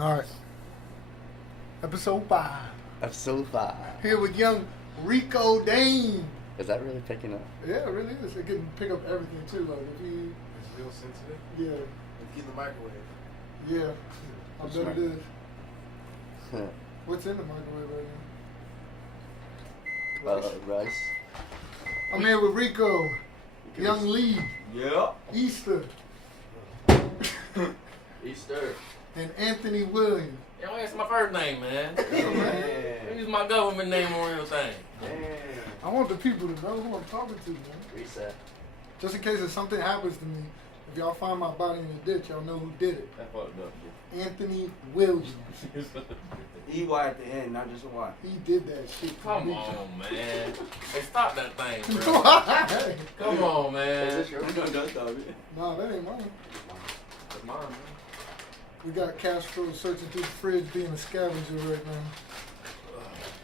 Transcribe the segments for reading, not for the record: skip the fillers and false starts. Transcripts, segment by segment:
All right. Episode 5. Episode 5. Here with young Rico Dane. Is that really picking up? Yeah, it really is. It can pick up everything too. Like if you, It's real sensitive. yeah, Let's get in the microwave. yeah. I That's bet right. it is. What's in the microwave right now? Rice. I'm here with Rico, Young Lee, Yeah. Easter, Easter. and Anthony Williams. Yeah, that's my first name, man. man. Use my government name on real thing. I want the people to know who I'm talking to, man. Reset. Just in case if something happens to me, if y'all find my body in the ditch, y'all know who did it. That fucked up, Anthony Williams. EY at the end, not just a Y. He did that shit. Come on, man. Hey, stop that thing, bro. Why? Come on, Is man. this yours? Nah, that ain't mine. That's mine, man. We got Castro searching through the fridge being a scavenger right now.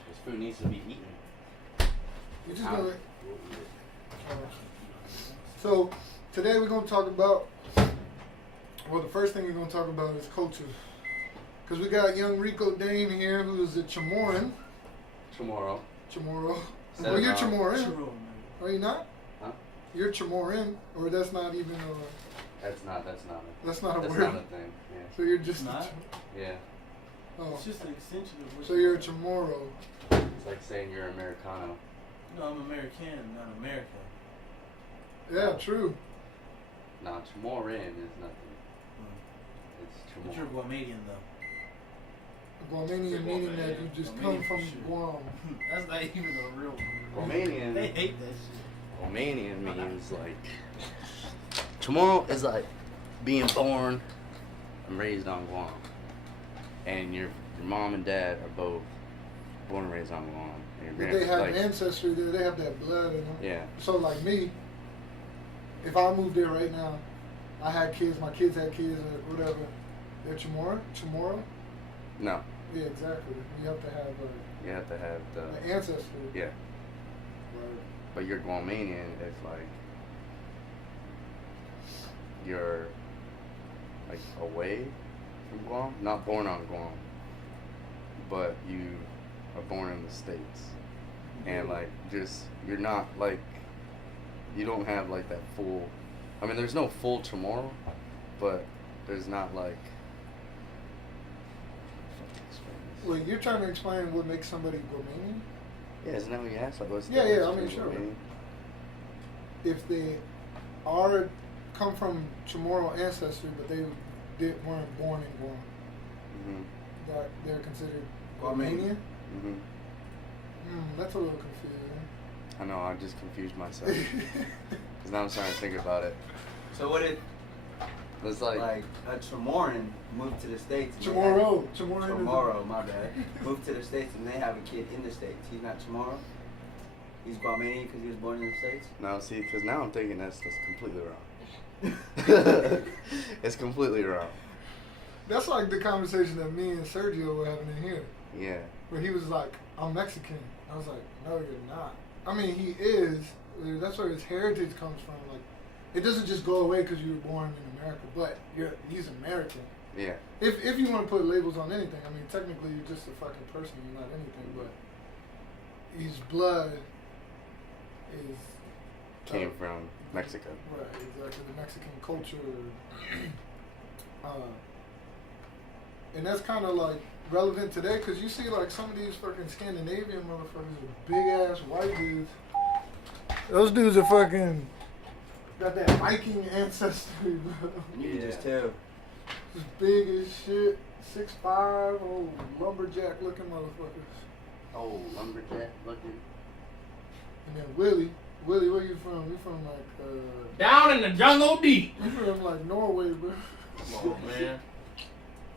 This food needs to be eaten. We just gonna. So today we're gonna talk about. Well, the first thing we're gonna talk about is culture, because we got young Rico Dane here, who is a Chamoran. Tomorrow. Chamorro. Set Well, it you're up. Chamoran. Are you not? Huh? You're Chamoran, or that's not even a. That's not a That's not a that's word. not a thing. So you're just. Not? Yeah. Oh. It's just an extension of what So you're a Chamorro. It's like saying you're Americano. No, I'm American, not American. Yeah, true. Nah, Chamoran is nothing. It's But you're Chamorro. Guamanian, though. Guamanian meaning that you just come Guamanian from for sure. Guam. That's not even a real word. Guamanian. They hate that shit. Romanian means like tomorrow is like being born and raised on Guam, and your mom and dad are both born and raised on Guam. And your But they have like, ancestry there. They have that blood in them. yeah, So like me, if I moved there right now, I had kids. My kids had kids or whatever. They're Chamorro. Chamorro. no, Yeah, exactly. You have to have you have to have the the ancestry. yeah, Right. but you're Guamanian if like you're like away from Guam, not born on Guam, but you are born in the States. And like just you're not like you don't have like that full I mean there's no full tomorrow, but there's not like Wait, you're trying to explain what makes somebody Guamanian? yeah, isn't that what you asked? Like what's the Yeah, difference I mean, between sure. Guamanian? If they come from Chamorro ancestry, but they weren't born in Guam, Mhm. that they're considered Guamanian. Guamanian? Mhm. That's a little confusing. I know, I just confused myself. Cuz now I'm starting to think about it. So what if, It's like, like a Chamorran moved to the States? and they Chamorro. had- Chamorro. Chamorro, my bad. Moved to the States and they have a kid in the States. He's not Chamorro? He's Guamanian because he was born in the States? now see cuz now I'm thinking that's completely wrong. It's completely wrong. That's like the conversation that me and Sergio were having in here, Yeah. where he was like, "I'm Mexican." I was like, "No, you're not." I mean, he is. That's where his heritage comes from. Like, it doesn't just go away because you were born in America, but he's American. Yeah. If you want to put labels on anything, I mean, technically you're just a fucking person. You're not anything, but his blood is Came from Mexico. right. Exactly, the Mexican culture. And that's kind of like relevant today because you see like some of these fucking Scandinavian motherfuckers with big ass white dudes. Those dudes are fucking got that Viking ancestry, bro. And you can just Yeah. tell. Just big as shit, 6'5", old lumberjack looking motherfuckers. Oh, lumberjack looking. And then Willie, where you from? You from like Down in the jungle deep. you from like Norway, bro. Come on, man.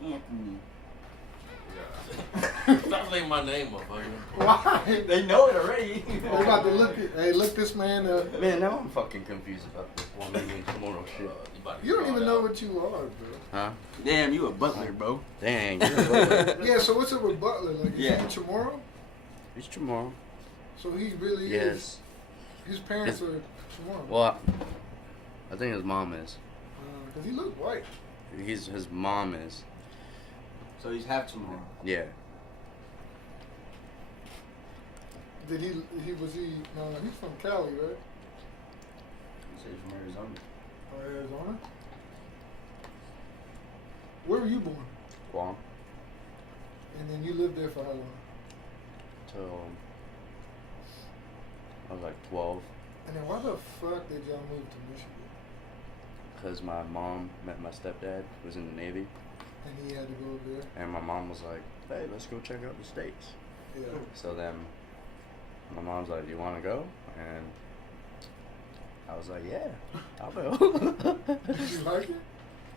Anthony. Stop saying my name, motherfucker. Why? They know it already. They about to look this man up. Man, now I'm fucking confused about this Guamanian tomorrow shit. You don't even know what you are, bro. Huh? Damn, you a butler, bro. Dang, you're a butler. Yeah, so what's up with Butler? Like, is Yeah. he Chamorro? It's tomorrow. So he really is. Yes. His parents It's- are Chamorro. Well, I think his mom is. Because he looked white. His mom is. So he's half tomorrow. Yeah. Did was he, no, he's from Cali, right? He said he's from Arizona. Or Arizona? Where were you born? Guam. And then you lived there for how long? Till I was like 12. And then why the fuck did y'all move to Michigan? Because my mom met my stepdad, who was in the Navy. And he had to go over there? And my mom was like, hey, let's go check out the States. Yeah. So then my mom's like, do you want to go? And I was like, yeah, I'll go. Did you like it?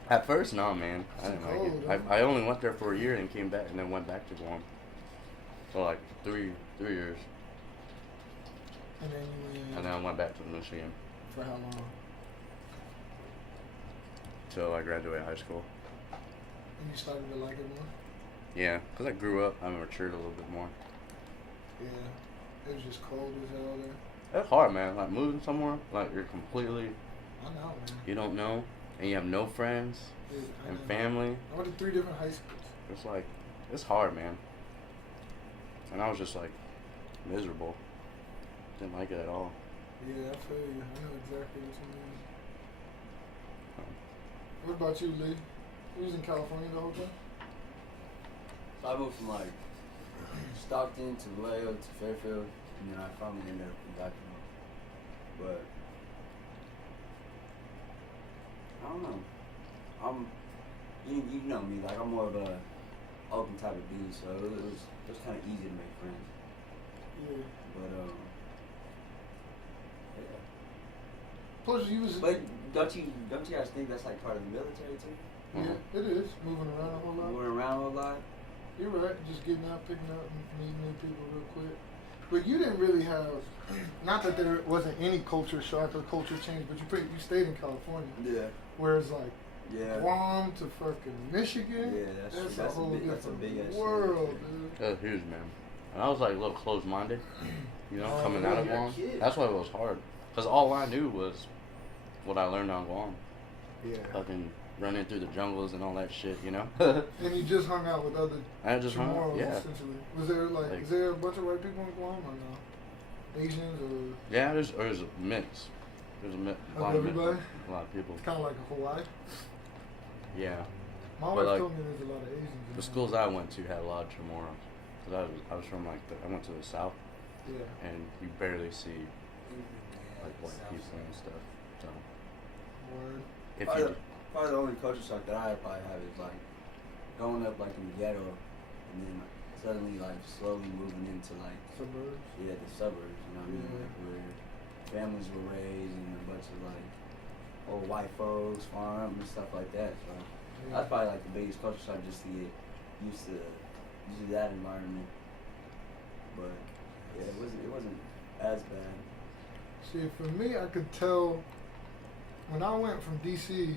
At first, no, man. I It's didn't like cold, it. huh? I only went there for a year and came back and then went back to Guam. For like three years. And then you went And then I went back to Michigan for how long? till I graduated high school. And you started to like it more? Yeah, because I grew up, I matured a little bit more. Yeah. It was just cold as hell there. It's hard, man. Like moving somewhere, like you're completely, I know, man. you don't know, and you have no friends Dude, I and know. family. I went to 3 different high schools. It's like, it's hard, man. And I was just like, miserable. Didn't like it at all. Yeah, I feel you. I know exactly what you mean. What about you, Lee? You was in California the whole time? So I moved from like Stockton to Vallejo to Fairfield, and then I finally ended up in Document. But I don't know. You know me, like I'm more of a open type of dude, so it was kind of easy to make friends. Yeah. But yeah. Plus, you was. But don't you guys think that's like part of the military too? Yeah, it is. Moving around a whole lot. Moving around a whole lot. You're right. Just getting out, picking up, and meeting new people real quick. But you didn't really have, not that there wasn't any culture shock or culture change, but you stayed in California. Yeah. Whereas like Yeah. Guam to fucking Michigan, Yeah, that's a whole that's a different big ass world, change. dude. That was huge, man. And I was like a little closed-minded, you know, Oh, coming out of you're a Guam. kid. That's why it was hard. Because all I knew was what I learned on Guam. Yeah. Fucking running through the jungles and all that shit, you know? And you just hung out with other I just hung tomorrows, yeah. essentially. Was there Like- is there a bunch of white people in Guam or no? Asians or Yeah, there's a mix. There's a of lot of everybody? a lot of people. It's kind of like a Hawaii. Yeah. My But, wife like, told me there's a lot of Asians. in The there. schools I went to had a lot of Chamorros. Cause I was from like I went to the south, Yeah. and you barely see like white people and stuff. So Word. if Probably, you probably the only culture shock that I probably have is like growing up like in the ghetto, and then suddenly like slowly moving into like Suburbs. the suburbs. You know what I mean? Yeah. Like where families were raised and a bunch of like old white folks, farm and stuff like that. So Yeah. that's probably like the biggest culture shock, just to get used to that environment. But yeah, it wasn't as bad. See, for me, I could tell when I went from D.C.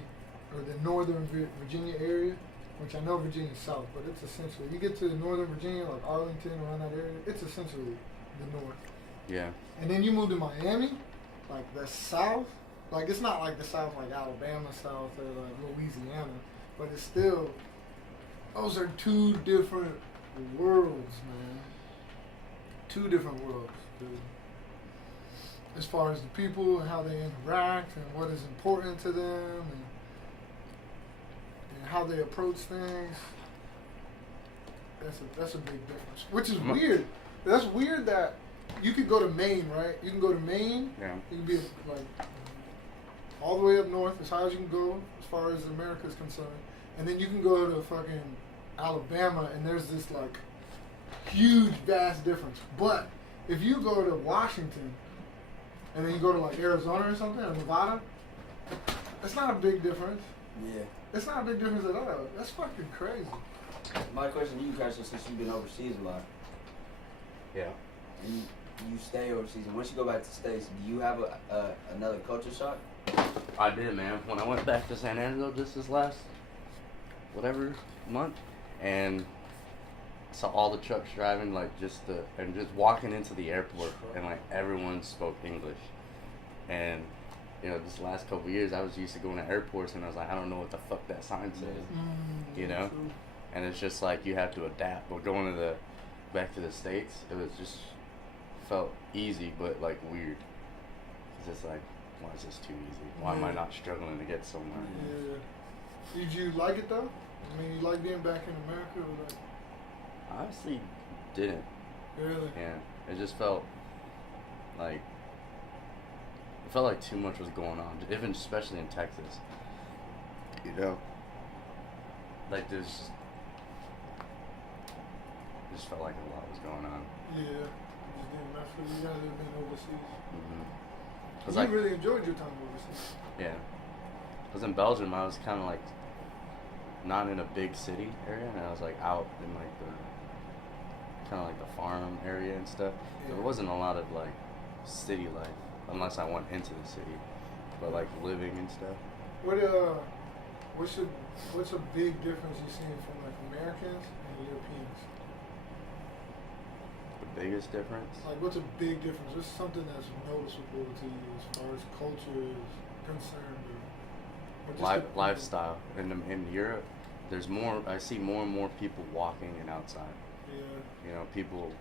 or the northern Virginia area, which I know Virginia's south, but it's essentially, you get to northern Virginia, like Arlington, around that area, it's essentially the north. yeah. And then you move to Miami, like the south, like it's not like the south, like Alabama south or like Louisiana, but it's still, those are 2 different worlds, man. 2 different worlds, dude. As far as the people and how they interact and what is important to them and how they approach things. That's a big difference. Which is weird. That's weird that you could go to Maine, right? You can go to Maine. Yeah. You can be like all the way up north, as high as you can go, as far as America is concerned. And then you can go to fucking Alabama, and there's this like huge, vast difference. But if you go to Washington, and then you go to like Arizona or something, or Nevada, it's not a big difference. Yeah. It's not a big difference at all. That's fucking crazy. My question to you guys is, since you've been overseas a lot, Yeah. and you stay overseas, and once you go back to the States, do you have another culture shock? I did, man. When I went back to San Angelo just this last whatever month, and saw all the trucks driving, like just walking into the airport, and like everyone spoke English. And you know, this last couple of years, I was used to going to airports, and I was like, I don't know what the fuck that sign says, you know. and it's just like you have to adapt. But going to back to the States, it was just felt easy, but like weird. It's just like, why is this too easy? Why am I not struggling to get somewhere? Yeah. Did you like it though? I mean, you like being back in America, or like? I honestly didn't. Really? Yeah, it just felt like too much was going on, even especially in Texas. You know, like there's just felt like a lot was going on. Yeah. You just didn't mess with. You guys have been overseas. Mm-hmm. You Like, really enjoyed your time overseas. yeah, because in Belgium I was kind of like not in a big city area, and I was like out in like the kind of like the farm area and stuff. Yeah. There wasn't a lot of like city life unless I went into the city, but like living and stuff. What's a big difference you seen from like Americans and Europeans? The biggest difference? Like, what's a big difference? What's something that's noticeable to you as far as culture is concerned? Or just Lifestyle. In Europe, there's more. I see more and more people walking and outside. Yeah. You know, people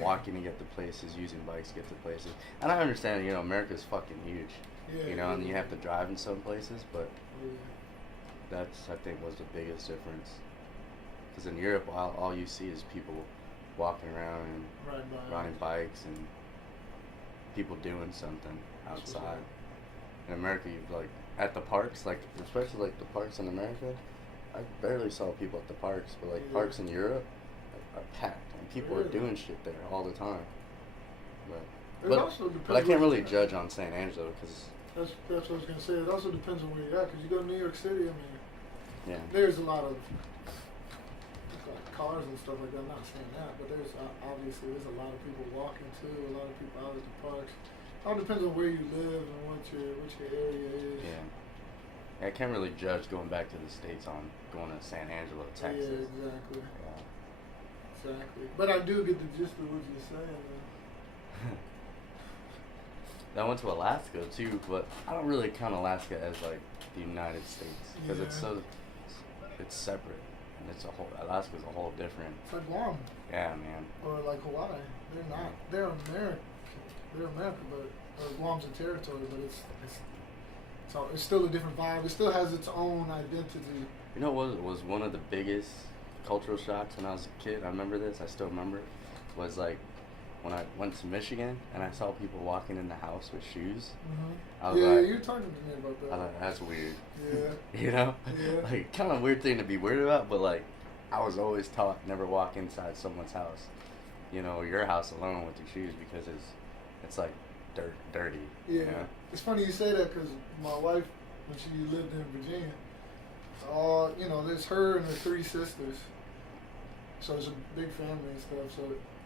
walking to get to places, using bikes to get to places. And I understand, you know, America's fucking huge. Yeah. You know, and you have to drive in some places, but Yeah. that's, I think, was the biggest difference. Because in Europe, all you see is people walking around and riding bikes and people doing something outside. In America, you like at the parks, like especially like the parks in America, I barely saw people at the parks, but like parks in Europe are packed and people are doing shit there all the time. It also depends But I can't where really you're at. judge on San Angelo because That's what I was gonna say. It also depends on where you're at. Cause you go to New York City, I mean, yeah, there's a lot of like cars and stuff like that. I'm not saying that, but there's obviously there's a lot of people walking too. A lot of people out at the parks. All depends on where you live and what your area is. yeah. I can't really judge going back to the States on going to San Angelo, Texas. Yeah, exactly. Yeah. Exactly. But I do get the gist of what you're saying, man. I went to Alaska too, but I don't really count Alaska as like the United States because it's separate and it's a whole. Alaska's a whole different. It's like Guam Yeah, man. or like Hawaii. They're not. They're America. They're America, but Guam's a territory. But it's still a different vibe. It still has its own identity. You know what was one of the biggest cultural shocks when I was a kid? I remember this. I still remember it. Was like when I went to Michigan and I saw people walking in the house with shoes. Mm-hmm. I was Yeah, like, you were talking to me about that. I was like, that's weird. Yeah. You know? Yeah. Like, kind of weird thing to be weird about, but like, I was always taught never walk inside someone's house, you know, or your house alone with your shoes because it's like dirty. Yeah. You know? It's funny you say that because my wife, when she lived in Virginia, all there's her and her 3 sisters. So it's a big family and stuff. So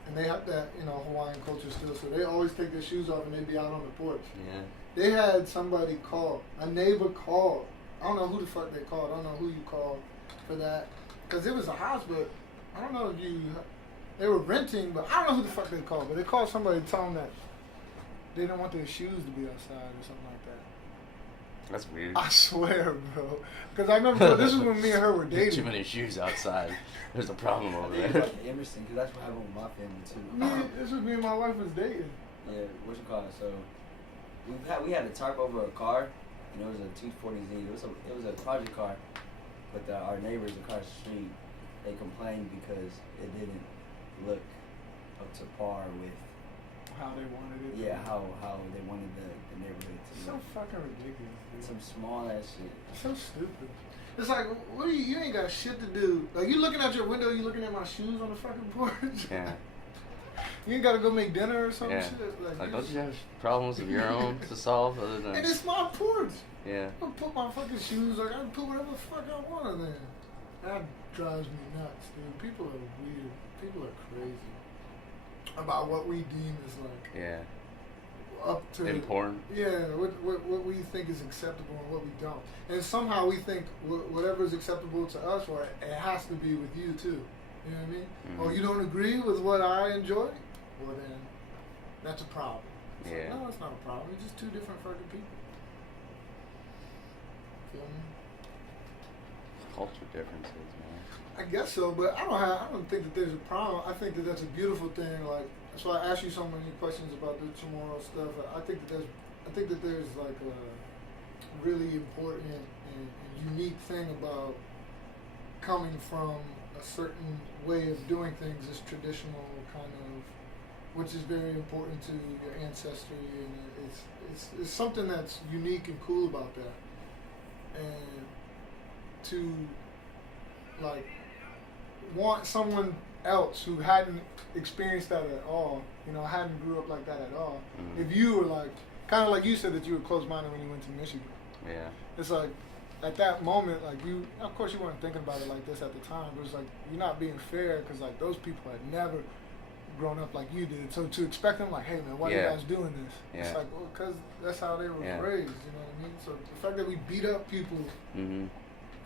and they have that Hawaiian culture still. So they always take their shoes off and they be out on the porch. Yeah. They had somebody call, a neighbor called. I don't know who the fuck they called. I don't know who you called for that. Because it was a house, but I don't know if they were renting, but I don't know who the fuck they called. But they called somebody to tell them that they didn't want their shoes to be outside or something like that. That's weird. I swear, bro. Because I remember, this is when me and her were dating. Too many shoes outside. There's a problem over I think there. it's like Emerson, because that's what happened with my family too. This was me and my wife was dating. Yeah, what you call it? So we had a tarp over a car, and it was a 240Z. It was a project car, but our neighbors across the street, they complained because it didn't look up to par with How they wanted it. how they wanted the neighborhood to So look. fucking ridiculous, dude. Some small ass shit. So stupid. It's like, what do you ain't got shit to do. Like, you looking out your window, you looking at my shoes on the fucking porch. Yeah. You ain't got to go make dinner or some Yeah. shit. Like, don't you have problems of your own to solve other than? And it's my porch. Yeah. I can put my fucking shoes, like I can put whatever the fuck I want in there. That drives me nuts, dude. People are weird. People are crazy about what we deem as like Yeah. up to Important. Yeah, what we think is acceptable and what we don't. And somehow we think whatever is acceptable to us, or it has to be with you too. You know what I mean? Mhm. Oh, you don't agree with what I enjoy? Well then, that's a problem. It's like, Yeah. no, it's not a problem. It's just 2 different fucking people. Feel me? Culture differences, man. I guess so, but I don't think that there's a problem. I think that that's a beautiful thing. Like that's why I asked you so many questions about the tomorrow stuff. I think that there's like a really important and unique thing about coming from a certain way of doing things, this traditional kind of, which is very important to your ancestry, and it's something that's unique and cool about that. And to like want someone else who hadn't experienced that at all, hadn't grew up like that at all. Mm-hmm. If you were like, kind of like you said that you were close-minded when you went to Michigan. Yeah. It's like, at that moment, like of course you weren't thinking about it like this at the time, but it's like, you're not being fair because like those people had never grown up like you did. So to expect them like, hey man, why are you guys doing this? Yeah. It's like, well, because that's how they were raised, you know what I mean? So the fact that we beat up people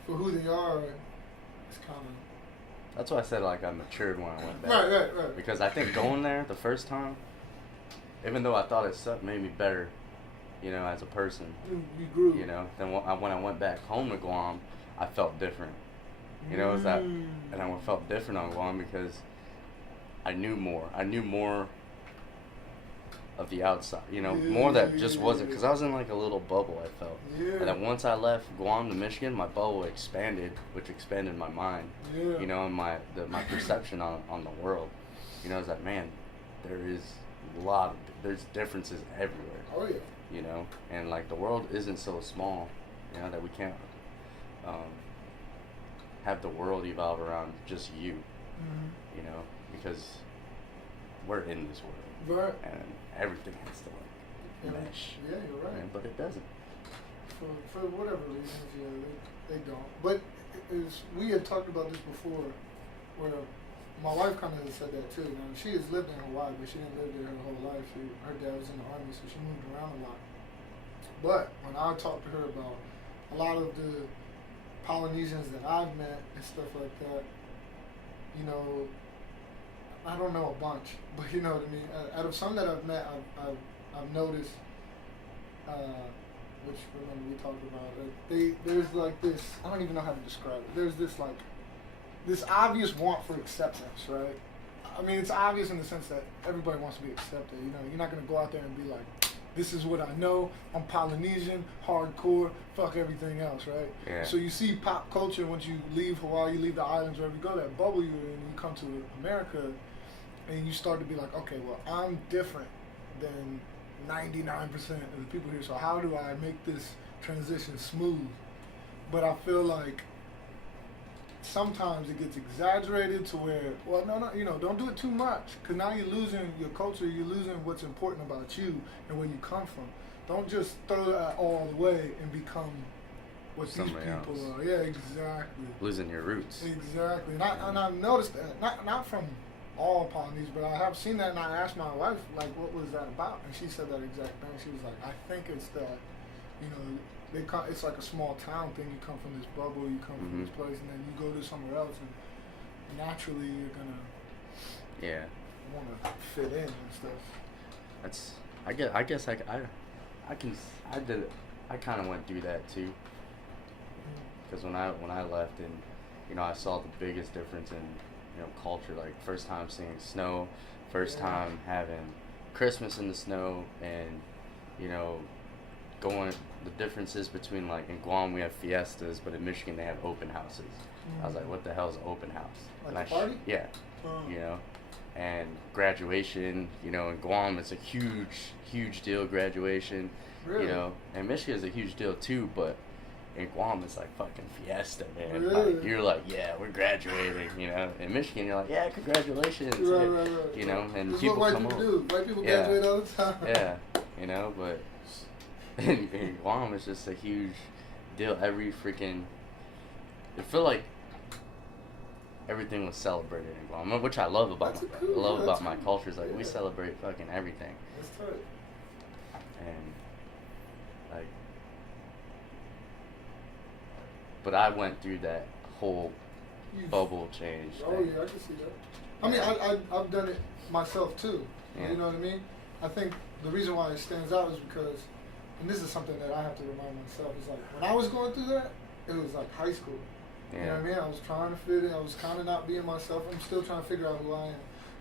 for who they are, it's kind of... That's why I said like I matured when I went back. Right. Because I think going there the first time, even though I thought it sucked, made me better, as a person. You grew. Then when I went back home to Guam, I felt different. And I felt different on Guam because I knew more. I knew more of the outside, more that just wasn't, because I was in like a little bubble, I felt. Yeah. And then once I left Guam to Michigan, my bubble expanded, which expanded my mind, and my perception on the world. Is that, man, there is there's differences everywhere. Oh yeah. And like the world isn't so small, that we can't have the world evolve around just you, because we're in this world. Right. And everything has to like mesh. Yeah, you're right. But it doesn't. For whatever reasons, they don't. But we had talked about this before, where my wife kind of said that too. She has lived in Hawaii, but she didn't live there her whole life. Her dad was in the army, so she moved around a lot. But when I talked to her about a lot of the Polynesians that I've met and stuff like that, I don't know a bunch, but you know what I mean. Out of some that I've met, I've noticed, which remember we talked about. There's like this. I don't even know how to describe it. There's this like this obvious want for acceptance, right? I mean, it's obvious in the sense that everybody wants to be accepted. You're not gonna go out there and be like, this is what I know. I'm Polynesian, hardcore, fuck everything else, right? Yeah. So you see pop culture once you leave Hawaii, you leave the islands, wherever you go, that bubble you in, you come to America, and you start to be like, okay, well, I'm different than 99% of the people here, so how do I make this transition smooth? But I feel like sometimes it gets exaggerated to where, well, no, don't do it too much, because now you're losing your culture, you're losing what's important about you and where you come from. Don't just throw that all away and become what somebody these people else. are. Yeah, exactly. Losing your roots. Exactly. And I've noticed that, not from all Polynesians, but I have seen that, and I asked my wife, like, what was that about? And she said that exact thing. She was like, I think it's that, it's like a small town thing. You come from this bubble, you come from this place, and then you go to somewhere else, and naturally you're gonna want to fit in and stuff. I kind of went through that too, because when I left, and I saw the biggest difference in culture, like first time seeing snow, first time having Christmas in the snow, and going the differences between, like, in Guam we have fiestas, but in Michigan they have open houses. I was like, what the hell is an open house? Like a party? Yeah. And graduation, in Guam it's a huge deal, graduation. Really? And Michigan is a huge deal too, but in Guam it's like fucking fiesta, man. Really? Like, you're like, yeah, we're graduating, In Michigan you're like, yeah, congratulations. Right. And That's people what white come people up. do. White people graduate all the time. Yeah, but in Guam it's just a huge deal. Every freaking, I feel like everything was celebrated in Guam, which I love about my culture. Is like we celebrate fucking everything. That's tight. And like, but I went through that whole bubble change Oh thing. yeah, I can see that. I mean, I've done it myself too. Yeah. You know what I mean? I think the reason why it stands out is because, and this is something that I have to remind myself, is like when I was going through that, it was like high school. You know what I mean? I was trying to fit in. I was kind of not being myself. I'm still trying to figure out who I am.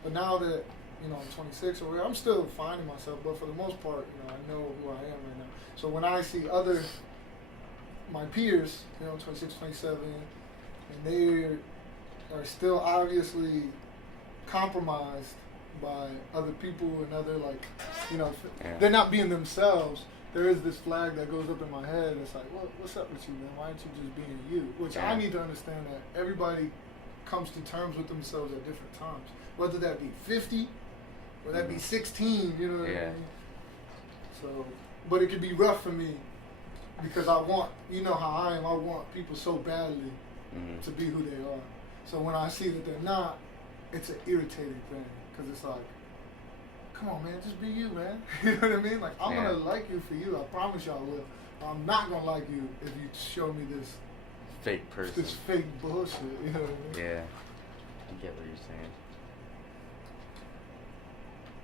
But now that, you know, I'm 26 or whatever, I'm still finding myself. But for the most part, you know, I know who I am right now. So when I see my peers, you know, 26, 27, and they are still obviously compromised by other people and other, like, you know, they're not being themselves. There is this flag that goes up in my head. It's like, what's up with you, man? Why aren't you just being you? Which I need to understand that everybody comes to terms with themselves at different times. Whether that be 50 or that be 16, you know what I mean? So, but it could be rough for me because I want, you know how I am, I want people so badly to be who they are. So when I see that they're not, it's an irritating thing because it's like, come on, man, just be you, man. You know what I mean? Like, I'm going to like you for you. I promise you I will. I'm not going to like you if you show me this fake person. This fake bullshit, you know what I mean? Yeah. I get what you're saying.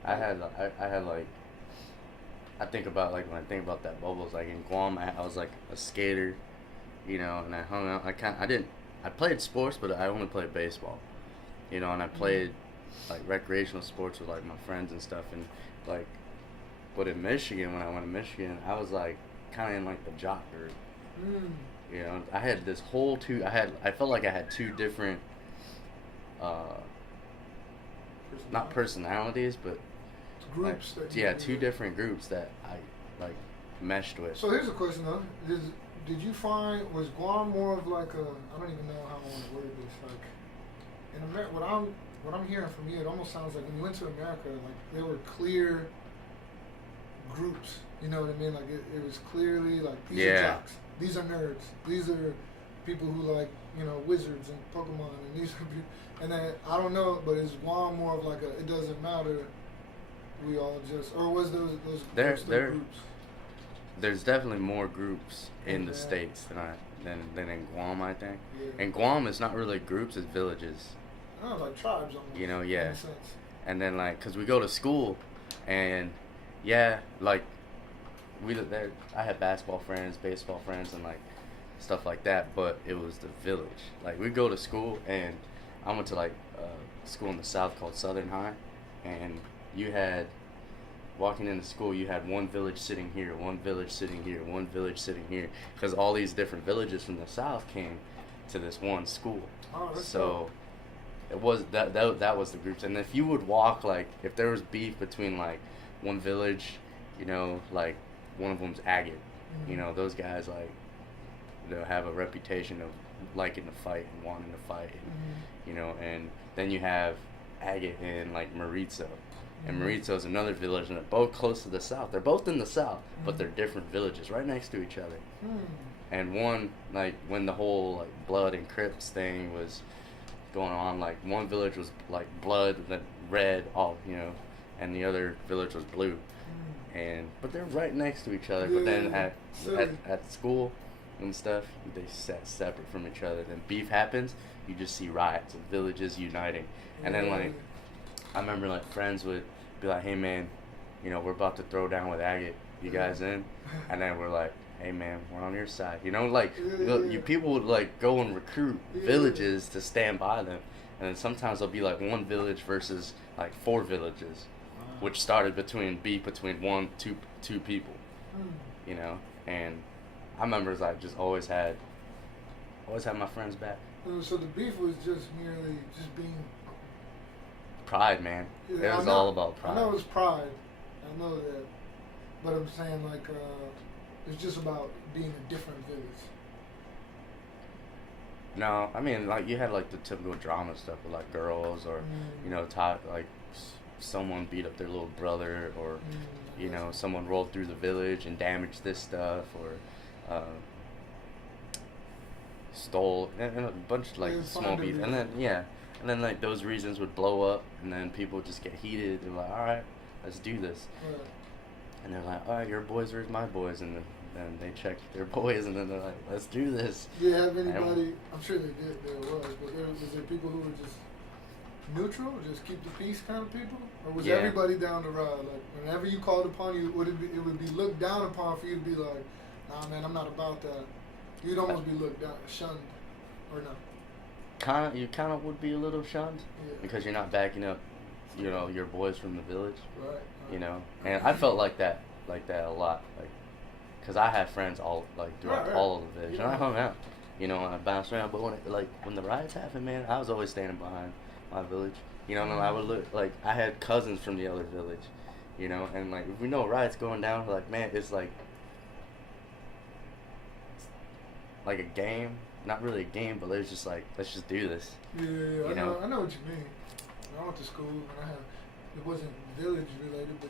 I had like, I think about, like, when I think about that bubbles, like, in Guam, I was, like, a skater, you know, and I hung out. I played sports, but I only played baseball, you know, and I played like recreational sports with like my friends and stuff, and like, but in Michigan, when I went to Michigan, I was like kind of in like the jock group. You know, I had this whole I felt like I had two different not personalities, but groups, like, two different groups that I like meshed with. So here's a question though: did you find, was Guam more of like a, I don't even know how I want to word this, like in America, what I'm hearing from you, it almost sounds like when you went to America, like there were clear groups. You know what I mean? Like it was clearly like, these are jocks, these are nerds, these are people who like, you know, wizards and Pokemon, and these are people, and then I don't know, but is Guam more of like a, it doesn't matter, we all just, or was those groups? There's definitely more groups in the States than in Guam, I think. In Guam, it's not really groups, it's villages. Oh, like tribes almost. You know, In a sense. And then, like, because we go to school, and, like, I had basketball friends, baseball friends, and, like, stuff like that, but it was the village. Like, we go to school, and I went to, like, school in the South called Southern High, and you had, walking into school, you had one village sitting here, one village sitting here, one village sitting here, because all these different villages from the South came to this one school. Oh, that's so cool. it was that was the groups. And if you would walk, like, if there was beef between like one village, you know, like one of them's Agate, you know, those guys, like, they'll have a reputation of liking to fight and wanting to fight, and, you know, and then you have Agate and like Maritza. And Maritza is another village, and they're both close to the South. They're both in the South, but they're different villages right next to each other. And one, like, when the whole, like, Blood and Crips thing was going on, like, one village was, like, blood, then red, all, you know, and the other village was blue. But they're right next to each other. But then at school and stuff, they sat separate from each other. Then beef happens, you just see riots of villages uniting. And then, like, I remember, like, friends would be like, hey, man, you know, we're about to throw down with Agate. You guys in? And then we're like, hey, man, we're on your side. You know, like, you people would, like, go and recruit villages to stand by them. And then sometimes there'll be, like, one village versus, like, 4 villages, which started between two people, you know? And I remember, like, just always had my friends back. So the beef was just merely just being... Pride, man. It was all about pride. I know it was pride. I know that. But I'm saying, like, it's just about being a different village. No, I mean, like, you had, like, the typical drama stuff with, like, girls or, you know, like, someone beat up their little brother, or, you know, someone rolled through the village and damaged this stuff, or stole, and a bunch of, like, small beef. And then, like, those reasons would blow up, and then people would just get heated. They're like, all right, let's do this. Right. And they're like, all right, your boys versus my boys. And then they check their boys, and then they're like, let's do this. Did you have anybody, I'm sure they did, there was, but was there people who were just neutral, just keep the peace kind of people? Or was everybody down the ride? Like, whenever you called upon you, it would be looked down upon for you to be like, nah, man, I'm not about that. You'd almost be looked down, shunned or no? You kind of would be a little shunned Yeah. because you're not backing up, you know, your boys from the village. Right. You know, and I felt like that a lot, like, cause I had friends all like throughout Right. all of the village, and I Yeah. hung out, you know, and I bounced around. But when the riots happened, man, I was always standing behind my village. You know, and I would look like I had cousins from the other village, you know, and like if we know riots going down, like man, it's like a game, not really a game, but it's just like let's just do this. Yeah, You I know? know what you mean. When I went to school and it wasn't village related, but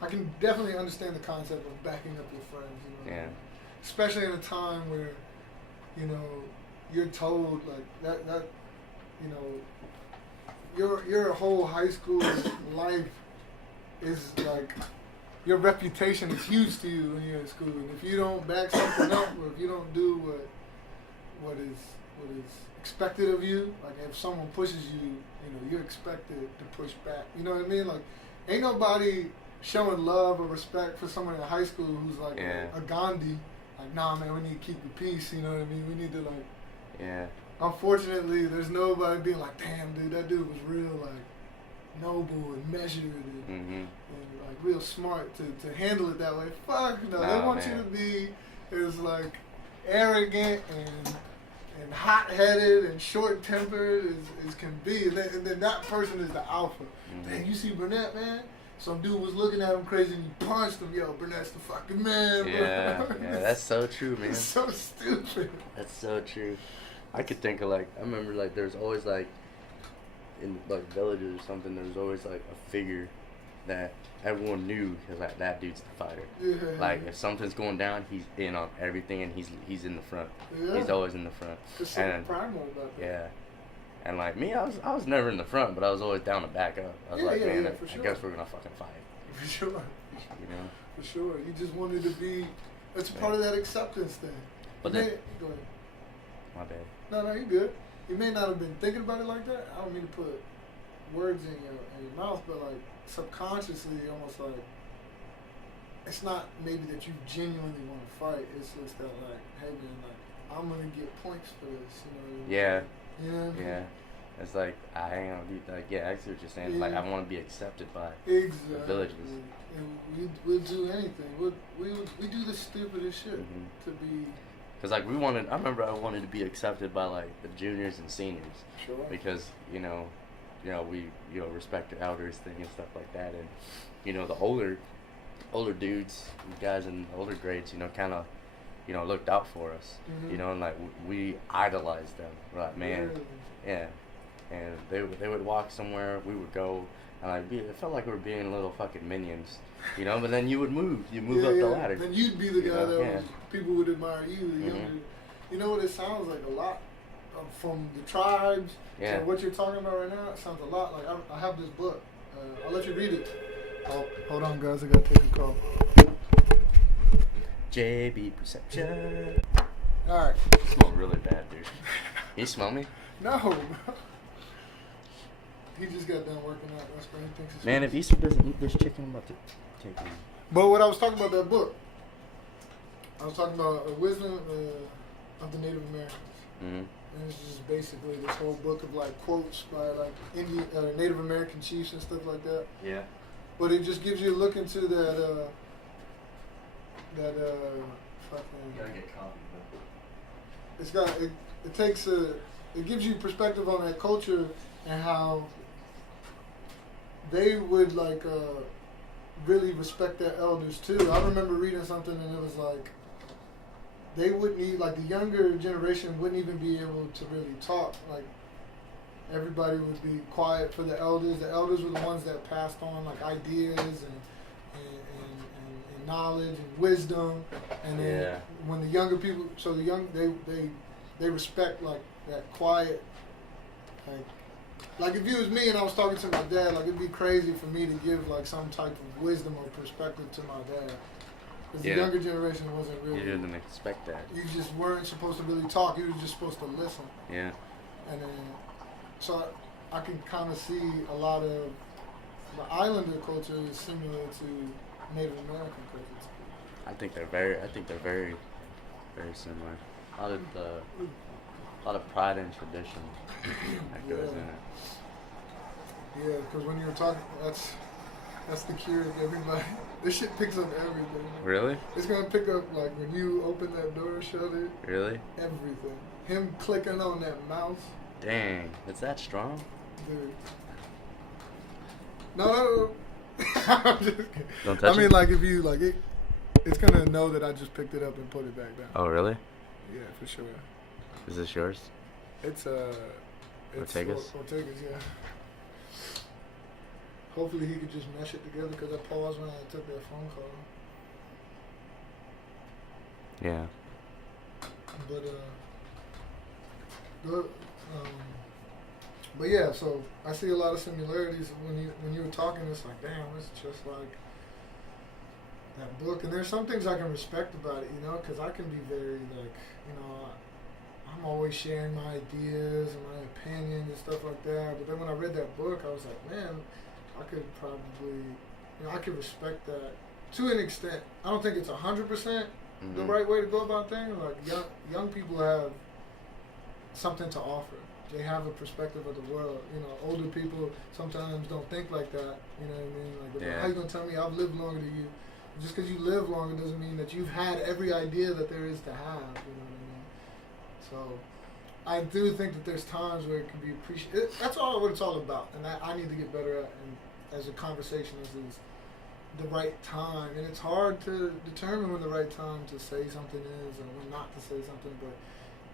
I can definitely understand the concept of backing up your friends. You know? Yeah. Especially in a time where, you know, you're told like that, you know, your whole high school life is like. Your reputation is huge to you when you're in school, and if you don't back something up, or if you don't do what is expected of you, like if someone pushes you, you know, you're expected to push back. You know what I mean? Like, ain't nobody showing love or respect for someone in high school who's like Yeah. a Gandhi. Like, nah, man, we need to keep the peace. You know what I mean? We need to like. Yeah. Unfortunately, there's nobody being like, damn, dude, that dude was real like noble and measured and. Mhm. And like real smart to handle it that way. Fuck no, they Nah, want man. you to be as like arrogant and hot headed and short tempered as can be, and then that person is the alpha. Mhm. Man, you see Burnett, man? Some dude was looking at him crazy and he punched him. Yo, Burnett's the fucking man, bro. Yeah, yeah, that's so true, man. It's so stupid. That's so true. I could think of like I remember like there's always like in like villages or something. There's always like a figure that everyone knew because like that dude's the fighter. Yeah. Like if something's going down, he's in on everything and he's in the front. Yeah. He's always in the front. There's something And primal about that. yeah, and like me, I was never in the front, but I was always down to back up. I was Yeah, like, yeah, man, yeah, for I sure. guess we're gonna fucking fight. For sure. You know. For sure. You just wanted to be. It's part of that acceptance thing. But You then, may- go ahead. my bad. No, you good. You may not have been thinking about it like that. I don't mean to put words in your mouth, but like subconsciously, almost like it's not maybe that you genuinely want to fight. It's just that like, hey man, like I'm gonna get points for this. You know. What I mean? Yeah. You know what I mean? Yeah. It's like I ain't gonna be like yeah. I see what you're saying. Like I want to be accepted by. Exactly. villages. And we'll do anything. We do the stupidest shit Mhm. to be. Cause like I remember I wanted to be accepted by like the juniors and seniors Sure. because you know we respect your elders thing and stuff like that, and you know the older dudes, guys in the older grades, kind of looked out for us, Mhm. and like we idolized them. We're like, man, Really. yeah, and they would walk somewhere, we would go, and like it felt like we were being little fucking minions, but then you would move up the ladder. Then you'd be the You guy know, that yeah. people would admire you. The Mhm. younger, you know what it sounds like a lot from the tribes. Yeah. To what you're talking about right now, it sounds a lot like I have this book. I'll let you read it. Oh, hold on, guys. I gotta take a call. JB Perception. All right. You smell really bad, dude. You smell me? No. He just got done working out. That's why he thinks it's Man, if Easter doesn't eat this chicken, I'm about to take it. But what I was talking about that book, I was talking about wisdom of the Native Americans. Mm-hmm. And it's just basically this whole book of like quotes by like Native American chiefs and stuff like that. Yeah. But it just gives you a look into that fucking. get coffee, It's got it gives you perspective on that culture and how they would like really respect their elders too. I remember reading something and it was like they wouldn't need like the younger generation wouldn't even be able to really talk. Like everybody would be quiet for the elders. The elders were the ones that passed on like ideas and knowledge and wisdom. And then Yeah. when the younger people, so the young they respect like that quiet. Like if it was me and I was talking to my dad, like it'd be crazy for me to give like some type of wisdom or perspective to my dad. Because Yeah. the younger generation wasn't really. You didn't expect that. You just weren't supposed to really talk. You were just supposed to listen. Yeah. And then, so I can kind of see a lot of the Islander culture is similar to Native American culture. I think they're very, very similar. A lot of a lot of pride and tradition that goes in it. Yeah, because when you're talking, that's the cure of everybody. This shit picks up everything. Really? It's gonna pick up like when you open that door, shut it, Really? everything. Him clicking on that mouse, Dang, it's that strong? dude. No. I'm just kidding. Don't touch I mean, it? like if you like it, it's gonna know that I just picked it up and put it back down. Oh, really? Yeah, for sure. Is this yours? It's Ortega's? Ortega's, yeah. Hopefully he could just mesh it together because I paused when I took that phone call. Yeah. But yeah, so I see a lot of similarities when you were talking. It's like, damn, it's just like that book. And there's some things I can respect about it, you know, because I can be very like, you know, I'm always sharing my ideas and my opinions and stuff like that. But then when I read that book, I was like, man, I could probably, you know, I could respect that to an extent. I don't think it's 100% the right way to go about things. Like young people have something to offer. They have a perspective of the world. You know, older people sometimes don't think like that. You know what I mean? Like, Yeah. how you gonna tell me I've lived longer than you? Just because you live longer doesn't mean that you've had every idea that there is to have. You know what I mean? So, I do think that there's times where it can be appreciated. That's all what it's all about, and I need to get better at. And as a conversationalist, is the right time, and it's hard to determine when the right time to say something is and when not to say something, but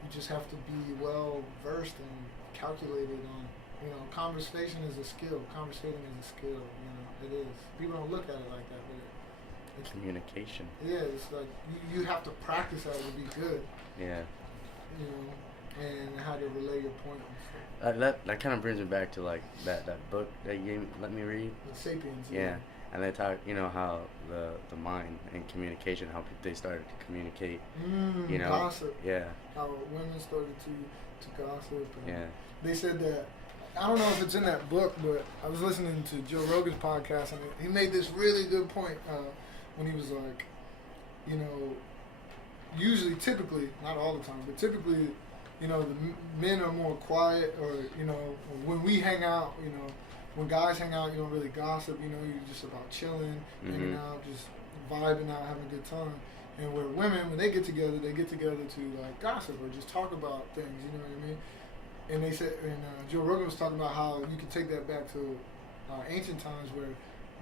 you just have to be well versed and calculated on, you know, conversation is a skill. Conversating is a skill, you know, it is. People don't look at it like that, but it's Communication. yeah, it's like you have to practice at it to be good, Yeah. you know, and how to relay your point and stuff. That kind of brings me back to like that book that you let me read. The Sapiens. Yeah. And they talk, you know, how the mind and communication, how they started to communicate. You know. Gossip. Yeah. How women started to gossip. And Yeah. They said that, I don't know if it's in that book, but I was listening to Joe Rogan's podcast, and he made this really good point when he was like, you know, typically, not all the time, but typically, you know, the men are more quiet, or, you know, when we hang out, you know, when guys hang out, you don't really gossip, you know, you're just about chilling, hanging out, just vibing out, having a good time. And where women, when they get together to like gossip or just talk about things, you know what I mean? And they said, and Joe Rogan was talking about how you could take that back to ancient times where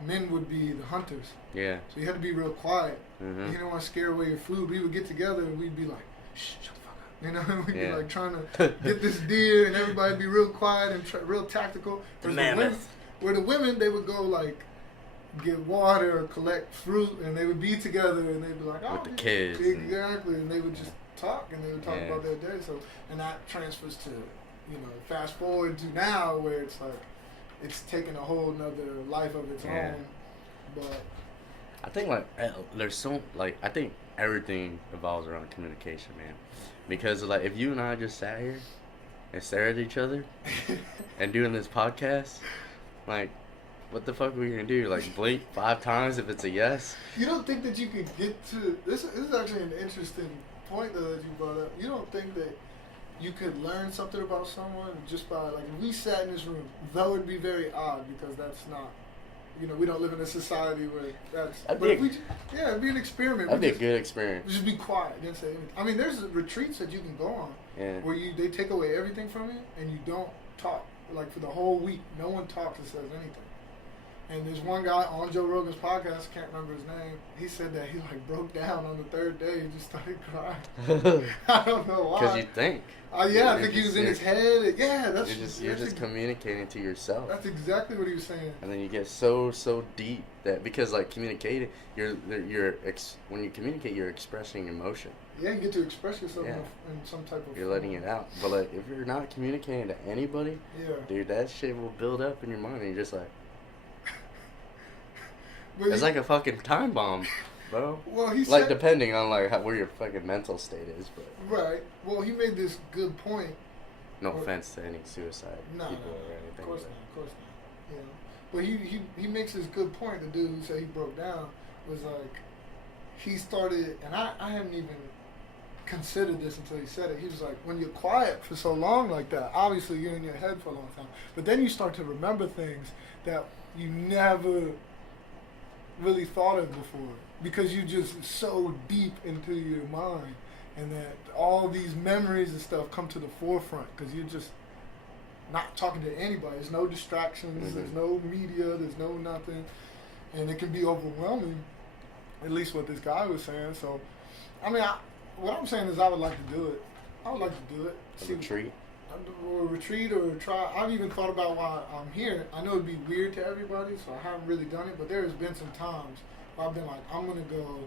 men would be the hunters. Yeah. So you had to be real quiet. Mm-hmm. You don't want to scare away your food. We would get together and we'd be like, shh, shut the fuck up. You know, we'd be like trying to get this deer, and everybody be real quiet and real tactical. Where the women, they would go like get water or collect fruit, and they would be together, and they'd be like, oh, with the kids. Exactly, and they would just talk, and they would talk Yeah. about their day. So, and that transfers to, you know, fast forward to now where it's like, it's taking a whole nother life of its Yeah. own. But I think like there's so like I think everything evolves around communication, man. Because like if you and I just sat here and stared at each other and doing this podcast, like what the fuck are we gonna do? Like blink 5 times if it's a yes? you don't think that you could get to this? This is actually an interesting point though that you brought up. You don't think that you could learn something about someone just by, like, if we sat in this room, though it'd be very odd because that's not, you know, we don't live in a society where that's, but if we, yeah, it'd be an experiment. That'd be a good experience. Just be quiet, didn't say anything. I mean, there's retreats that you can go on where they take away everything from you and you don't talk, like for the whole week, no one talks or says anything. And there's one guy on Joe Rogan's podcast, I can't remember his name. He said that he like broke down on the 3rd day and just started crying. I don't know why. Because you think. Yeah, I think he was in his head. Yeah, that's you're just communicating to yourself. That's exactly what he was saying. And then you get so deep that because like communicating, when you communicate, you're expressing emotion. Yeah, you get to express yourself in some type of. You're letting it out. But like if you're not communicating to anybody, dude, that shit will build up in your mind, and you're just like. It's like a fucking time bomb, bro. Well, he like said, depending on like where your fucking mental state is, but right. Well, he made this good point. No offense to any suicide no, people no, or anything. Of course not. You know, but he makes this good point. The dude who said he broke down was like, he started, and I haven't even considered this until he said it. He was like, when you're quiet for so long like that, obviously you're in your head for a long time. But then you start to remember things that you never really thought of before because you just so deep into your mind, and that all these memories and stuff come to the forefront because you're just not talking to anybody. There's no distractions. Mm-hmm. There's no media. There's no nothing, and it can be overwhelming. At least what this guy was saying. So, I mean, what I'm saying is I would like to do it. I would like to do it. A retreat. Or a retreat or try. I've even thought about why I'm here. I know it'd be weird to everybody, so I haven't really done it. But there has been some times where I've been like, I'm gonna go.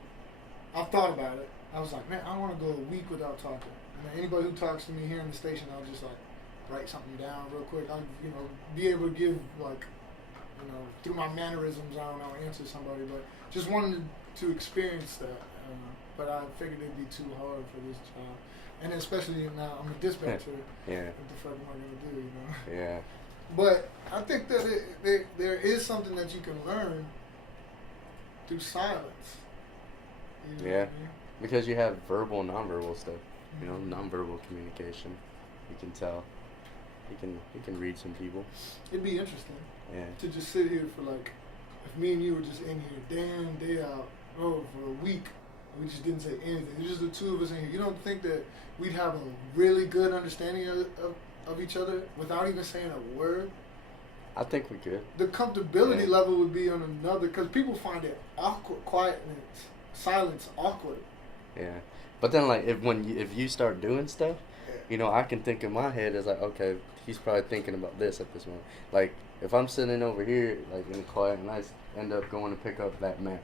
I've thought about it. I was like, man, I want to go a week without talking. And then anybody who talks to me here in the station, I'll just like write something down real quick. I'll be able to give like through my mannerisms, I don't know, answer somebody, but just wanted to experience that. But I figured it'd be too hard for this job. And especially now I'm a dispatcher. Yeah. What the fuck am I gonna do, Yeah. But I think that there is something that you can learn through silence. You know Yeah. what I mean? Because you have verbal and nonverbal stuff. You know, nonverbal communication. You can tell. You can read some people. It'd be interesting Yeah. to just sit here for like, if me and you were just in here day in, day out, for a week, we just didn't say anything. It's just the two of us in here. You don't think that we'd have a really good understanding of each other without even saying a word? I think we could. The comfortability Yeah. level would be on another, because people find it awkward, quietness, silence awkward. Yeah. But then like if you start doing stuff, I can think in my head as like, okay, he's probably thinking about this at this moment. Like if I'm sitting over here like in quiet and I end up going to pick up that map,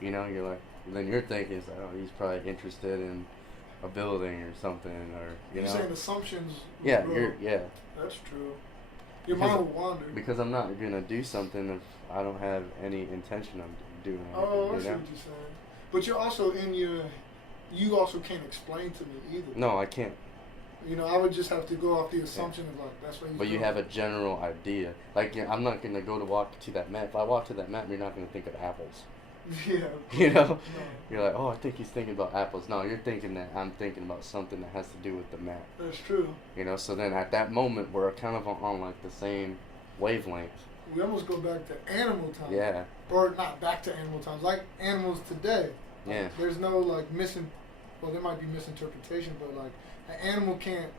you're like, then you're thinking, it's like, oh, he's probably interested in a building or something, or You're saying assumptions. Yeah, grow. That's true. Your Because- mind will wander. Because I'm not gonna do something if I don't have any intention of doing it. Oh, I see what you're saying. But you're also you also can't explain to me either. No, I can't. I would just have to go off the assumption of like, that's what he's But you doing. have a general idea. Like, I'm not gonna go to walk to that map. If I walk to that map, you're not gonna think of apples. Yeah. No. No. You're like, oh, I think he's thinking about apples. No, you're thinking that I'm thinking about something that has to do with the map. That's true. So then at that moment, we're kind of on like the same wavelength. We almost go back to animal time. Yeah. Or not back to animal times, like animals today. Like, Yeah. There's no like well, there might be misinterpretation, but like an animal can't,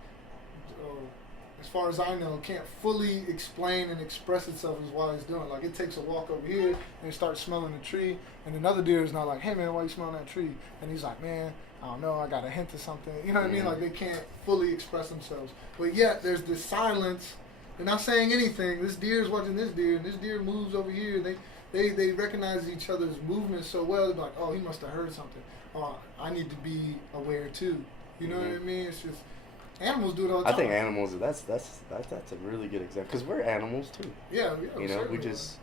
as far as I know, can't fully explain and express itself as why it's doing. Like it takes a walk over here and it starts smelling a tree, and another deer is not like, hey man, why you smelling that tree? And he's like, man, I don't know, I got a hint of something. You know what I mean? Mhm. Like they can't fully express themselves. But yet there's this silence. They're not saying anything. This deer is watching this deer, and this deer moves over here. They recognize each other's movements so well. They're like, oh, he must have heard something. Oh, I need to be aware too. You know what I mean? It's just animals do it all the I time. think animals. That's a really good example because we're animals too. Yeah, We certainly just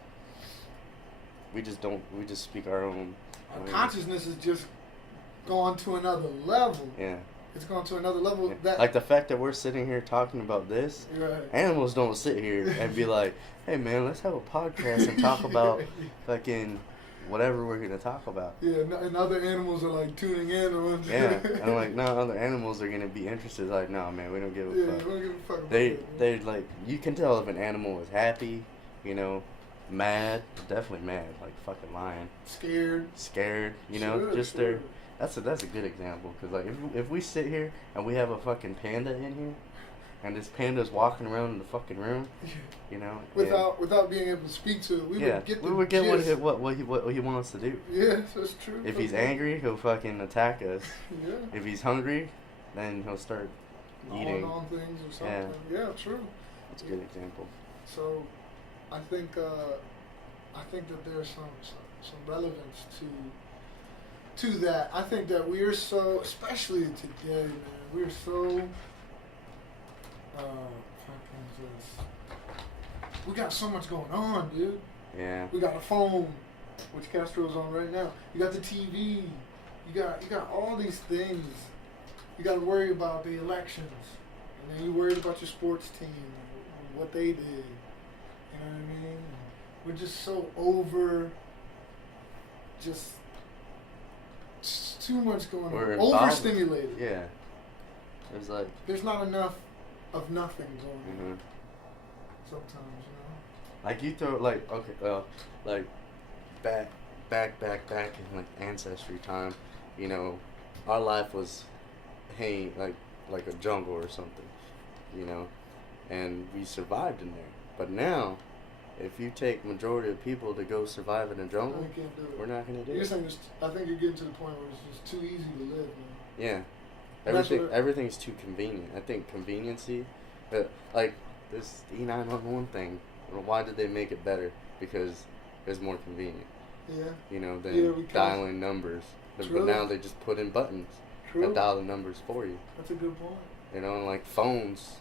speak our own. are. Our language. consciousness has just gone to another level. Yeah. It's gone to another level. Yeah. That Like the fact that we're sitting here talking about this. right. Animals don't sit here and be like, hey man, let's have a podcast and talk about fucking whatever we're gonna talk about. Yeah, and other animals are like tuning in or Yeah, and like no other animals are gonna be interested. Like no man, we don't give a Yeah, fuck. we don't give a fuck about They that, man. they like you can tell if an animal is happy, mad, definitely mad, like fucking lying, Scared. scared, Sure, just sure. their. That's a good example because like if we sit here and we have a fucking panda in here, and this panda's walking around in the fucking room, and- Without being able to speak to it, we yeah, would get the we would get gist. what he wants to do. Yes, that's true. If he's angry, he'll fucking attack us. Yeah. If he's hungry, then he'll start eating. Gnawing on things or something. Yeah, true. That's a good example. So, I think that there's some relevance to that. I think that we're so, especially today, man, we're so fucking just. We got so much going on, dude. Yeah. We got a phone, which Castro's on right now. You got the TV. You got all these things. You got to worry about the elections, and then you worried about your sports team and what they did. You know what I mean? We're just so over just It's too much going We're on. involved. Overstimulated. Yeah. It's like, There's not enough of nothing going on mhm. sometimes, you know. Like you throw like like back in like ancestry time, you know, our life was hanging like a jungle or something, you know, and we survived in there. But now, if you take majority of people to go survive in a You jungle, can't do it. we're not gonna do You're it. saying I think you're getting to the point where it's just too easy to live now. Yeah, That's what- everything's too convenient. I think conveniency, but like this E911 thing, well, why did they make it better? Because it's more convenient, Yeah. you know, than Yeah, because- dialing numbers. But True. now they just put in buttons True. that dial the numbers for you. That's a good point. You know, and like phones,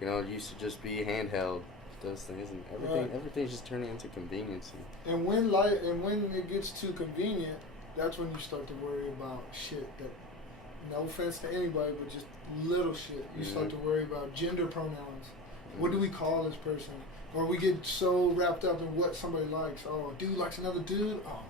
you know, it used to just be handheld. Those things and Right. everything's just turning into conveniency. And when when it gets too convenient, that's when you start to worry about shit that, no offense to anybody, but just little shit. You start to worry about gender pronouns. What do we call this person? Or we get so wrapped up in what somebody likes. Oh, a dude likes another dude. Oh,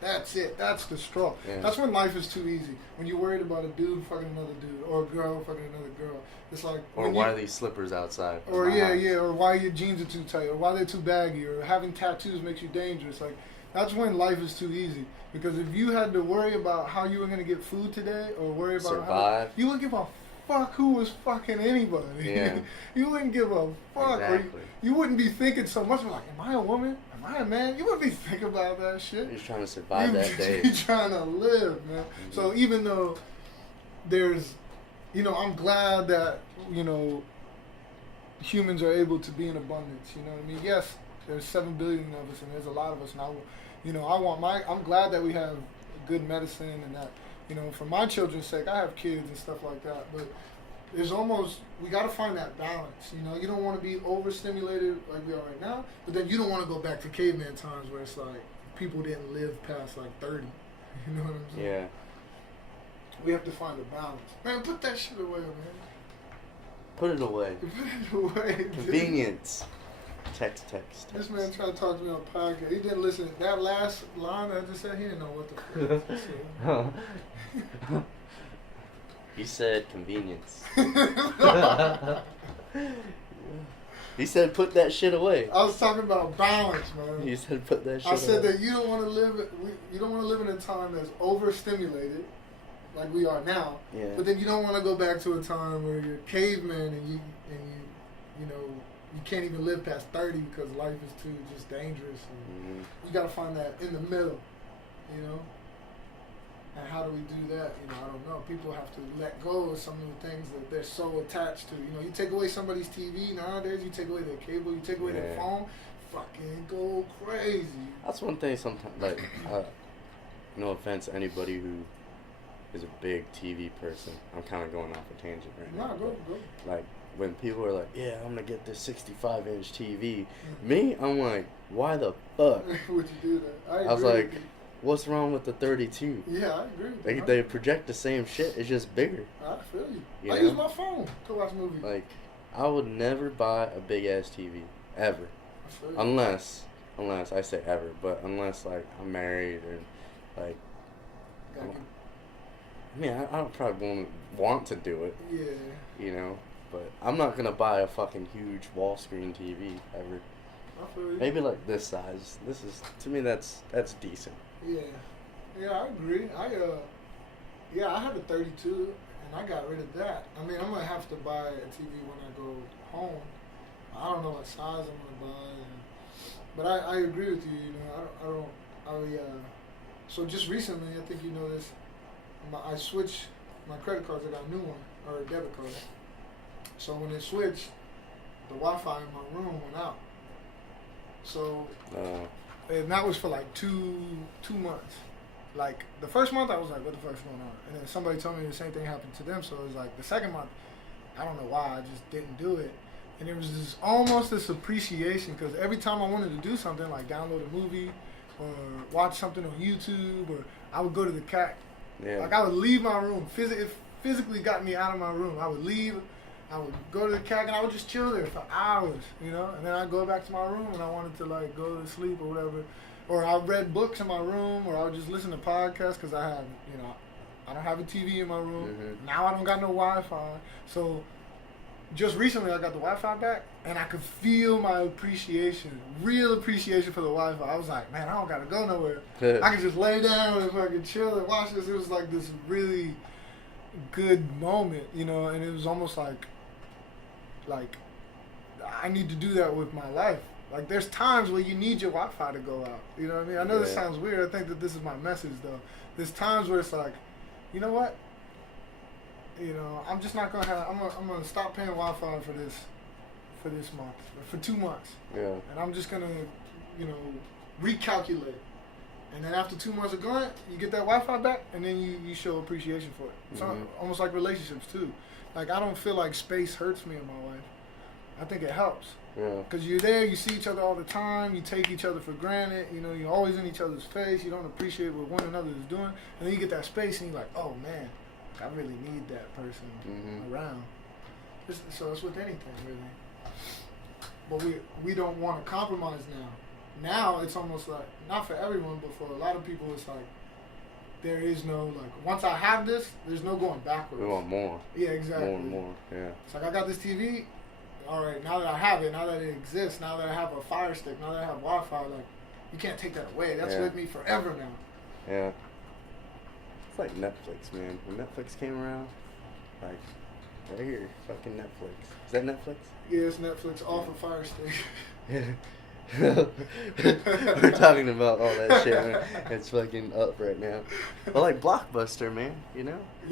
that's it. That's the straw. Yeah. That's when life is too easy. When you're worried about a dude fucking another dude, or a girl fucking another girl. It's like, Or when why you- are these slippers outside? of Or my yeah, house? yeah, or why your jeans are too tight, or why they're too baggy, or having tattoos makes you dangerous. Like, that's when life is too easy. Because if you had to worry about how you were gonna get food today, or worry about Survive. you wouldn't give a fuck who was fucking anybody. Yeah. You wouldn't give a fuck. Or Exactly. you wouldn't be thinking so much like, am I a woman? Am I a man? You wouldn't be thinking about that shit. You're just trying to survive that day. You're trying to live, man. So even though there's, I'm glad that, humans are able to be in abundance. You know what I mean? Yes, there's 7 billion of us, and there's a lot of us. And I'm glad that we have good medicine, and that, for my children's sake, I have kids and stuff like that. But we got to find that balance. You don't want to be overstimulated like we are right now, but then you don't want to go back to caveman times where it's like people didn't live past like 30. You know what I'm saying? Yeah. We have to find a balance. Man, put that shit away, man. Put it away. Put it away. dude. Convenience. Text. This man tried to talk to me on podcast. He didn't listen. That last line I just said, he didn't know what the fuck I said. He said convenience. He said put that shit away. I was talking about balance, man. He said put that shit I said away. that you don't want to live in a time that's overstimulated, like we are now. Yeah. But then you don't want to go back to a time where you're caveman and you can't even live past 30 because life is too just dangerous. And you got to find that in the middle, And how do we do that? I don't know. People have to let go of some of the things that they're so attached to. You take away somebody's TV nowadays, you take away their cable, you take away their Yeah. phone, fucking go crazy. That's one thing sometimes, like, no offense to anybody who is a big TV person. I'm kind of going off a tangent right now. Nah, go. but, like, when people are like, yeah, I'm going to get this 65-inch TV. Mhm. Me, I'm like, why the fuck? Would you do that? I was agree like, with you. what's wrong with the 32? Yeah, I agree with you. They project the same shit. It's just bigger. I feel you. You I know? use my phone to watch movies. Like, I would never buy a big-ass TV. Ever. I feel you. Unless I say ever, but unless, like, I'm married or, like, Gotta get- I mean, I don't probably won't want to do it, yeah, but I'm not gonna buy a fucking huge wall screen TV ever. I feel you. Maybe like this size. This is, to me, that's decent. Yeah, I agree. I had a 32, and I got rid of that. I mean, I'm gonna have to buy a TV when I go home. I don't know what size I'm gonna buy, but I agree with you. So just recently, I think you know this. I switched my credit cards. I got a new one, or a debit card. So when it switched, the Wi-Fi in my room went out. So. And that was for like two months. Like the first month I was like, what the fuck's going on? And then somebody told me the same thing happened to them. So it was like the second month, I don't know why, I just didn't do it. And it was just almost this appreciation because every time I wanted to do something like download a movie or watch something on YouTube, or I would go to the CAC. Yeah. Like I would leave my room. It physically got me out of my room. I would leave. I would go to the CAC and I would just chill there for hours, And then I'd go back to my room and I wanted to like go to sleep or whatever. or I read books in my room, or I would just listen to podcasts because I had, I don't have a TV in my room. Mhm. Now I don't got no Wi-Fi. So just recently I got the Wi-Fi back, and I could feel my appreciation, real appreciation for the Wi-Fi. I was like, man, I don't gotta go nowhere. I can just lay down and fucking chill and watch this. It was like this really good moment, and it was almost like I need to do that with my life. Like, there's times where you need your Wi-Fi to go out. You know what I mean? I know this Yeah. sounds weird. I think that this is my message, though. There's times where it's like, you know what? I'm just not gonna have. I'm gonna stop paying Wi-Fi for this month, for 2 months, Yeah. and I'm just gonna, recalculate. And then after 2 months of going, you get that Wi-Fi back, and then you show appreciation for it. It's almost like relationships too. Like, I don't feel like space hurts me in my life. I think it helps. Yeah. Because you're there, you see each other all the time, you take each other for granted, you're always in eeach other's face, you don't appreciate what one another is doing, and then you get that space and you're like, oh man, I really need that person around. So it's with anything, really. But we don't want to compromise now. Now it's almost like, not for everyone, but for a lot of people, it's like, there is no, once I have this, there's no going backwards. We want more. Yeah, exactly. More and more. Yeah. It's like, I got this TV. All right, now that I have it, now that it exists, now that I have a Fire Stick, now that I have Wi-Fi, you can't take that away. That's with me forever now. Yeah. It's like Netflix, man. When Netflix came around, right here, fucking Netflix. Is that Netflix? Yeah, it's Netflix off of Fire Stick. We're talking about all that shit, man. It's fucking up right now. But like Blockbuster, man,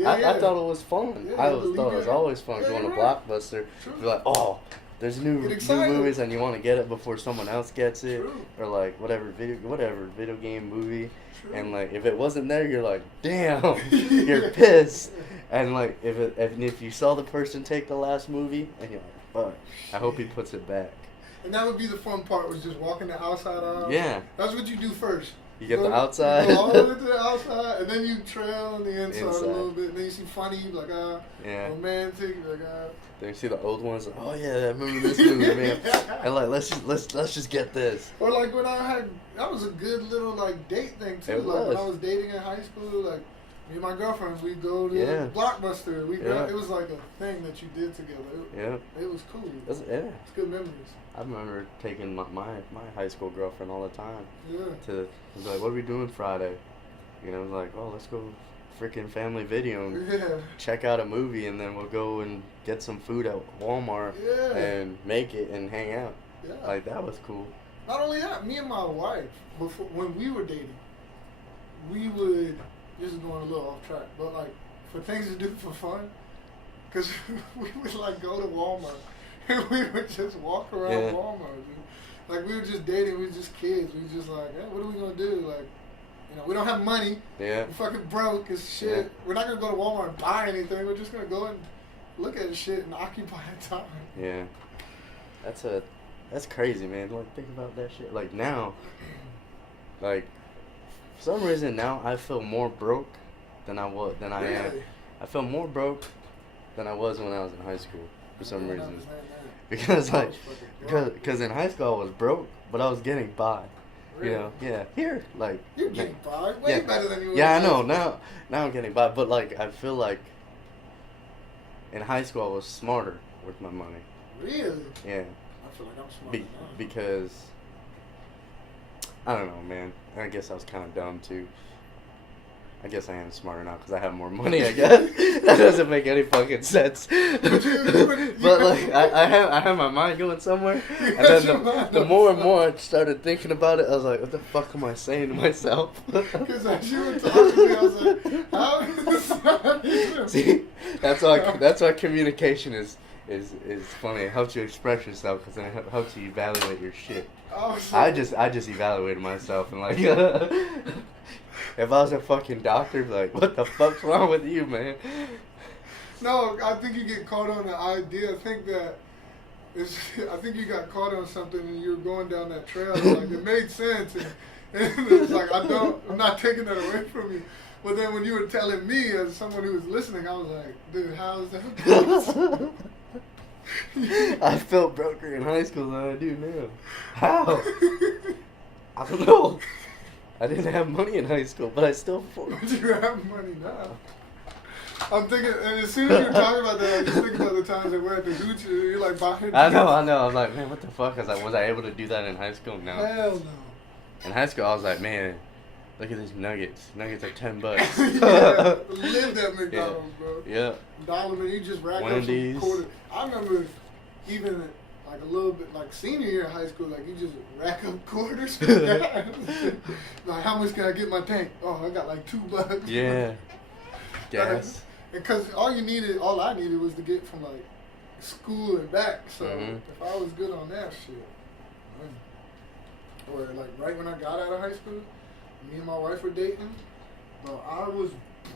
I thought it was fun. Yeah, I thought it was always fun Yeah, going to you're right. Blockbuster. True. Be like, oh, there's new Get excited. movies, and you want to get it before someone else gets it, True. or like whatever video game movie. True. And like if it wasn't there, you're like, damn, you're pissed. And like if you saw the person take the last movie, and you're like, fuck, I hope he puts it back. And that would be the fun part, was just walking the outside aisle. Yeah. That's what you do first. You get go, the outside. You go all the way to the outside, and then you trail on the inside, Inside. a little bit. And then you see funny, you be like, Yeah. romantic, you be like, Then you see the old ones. Like, oh yeah, I remember this movie, man. And like let's just get this. Or like when that was a good little date thing too. It Like when was. I was dating in high school, me and my girlfriends, we'd go to Yeah. Blockbuster. Yeah. It was like a thing that you did together. Yeah. It was cool. Yeah. It's good memories. I remember taking my high school girlfriend all the time Yeah. to was like, what are we doing Friday? Like, oh, let's go freaking Family Video and Yeah. check out a movie, and then we'll go and get some food at Walmart Yeah. and make it and hang out. Yeah. Like, that was cool. Not only that, me and my wife, when we were dating, we would, this is going a little off track, but for things to do for fun, because we would go to Walmart and we would just walk around Yeah. Walmart, dude. We were just dating, we were just kids, we were just hey, what are we gonna do? We don't have money, Yeah. we're fucking broke as shit. Yeah. We're not gonna go to Walmart and buy anything, we're just gonna go and look at shit and occupy the time. Yeah. That's crazy, man. Think about that shit. Now, for some reason now I feel more broke than I am. Really? I feel more broke than I was when I was in high school for some Yeah, reason. that. Because I was fucking broke. because in high school I was broke, but I was getting by. Really? Yeah. Here, You're getting by way yeah. better than you were. Yeah, I in know. high school. Now I'm getting by, but I feel like in high school I was smarter with my money. Really? Yeah. I feel like I'm smarter now. Because I don't know, man. I guess I was kind of dumb too. I guess I am smarter now because I have more money. I guess that doesn't make any fucking sense. But I have my mind going somewhere, and then the more and more I started thinking about it, I was like, what the fuck am I saying to myself? Because as you were talking to me, I was like, how is this not even? See, that's why communication is funny. It helps you express yourself because it helps you evaluate your shit. I just evaluated myself and if I was a fucking doctor, I'd be like, what the fuck's wrong with you, man? No, I think you get caught on the idea. I think you got caught on something and you were going down that trail. It made sense. And it's I'm not taking that away from you. But then when you were telling me as someone who was listening, I was like, dude, how is that? I felt broker in high school than I do now. How? I don't know. I didn't have money in high school, but I still afford. But you have money now. I'm thinking, and as soon as you're talking about that, I just think about the times that we're at the Gucci, you're like buying. I know. I'm like, man, what the fuck? Was I able to do that in high school? No. Hell no. In high school, I was like, man, look at these nuggets. Nuggets are $10. Yeah, lived at McDonald's, bro. Yeah. Dollar, man, you just rack Wendy's. up some quarter. I remember even like a little bit, like senior year of high school, like you just rack up quarters. Like, how much can I get my tank? Oh, I got like $2. Yeah. Gas. Because all I needed was to get from like school and back. So Mhm. if I was good on that shit, or like right when I got out of high school, me and my wife were dating. Bro, I was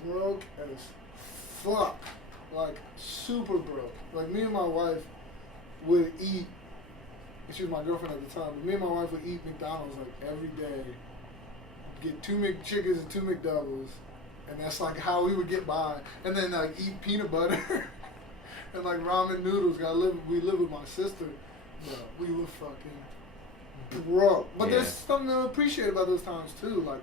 broke as fuck, like super broke. Like me and my wife would eat. She was my girlfriend at the time. But me and my wife would eat McDonald's like every day. Get 2 McChickens and 2 McDoubles. And that's like how we would get by. And then like eat peanut butter and like ramen noodles. We live with my sister. But we were fucking broke. But Yeah. there's something to appreciate about those times too. Like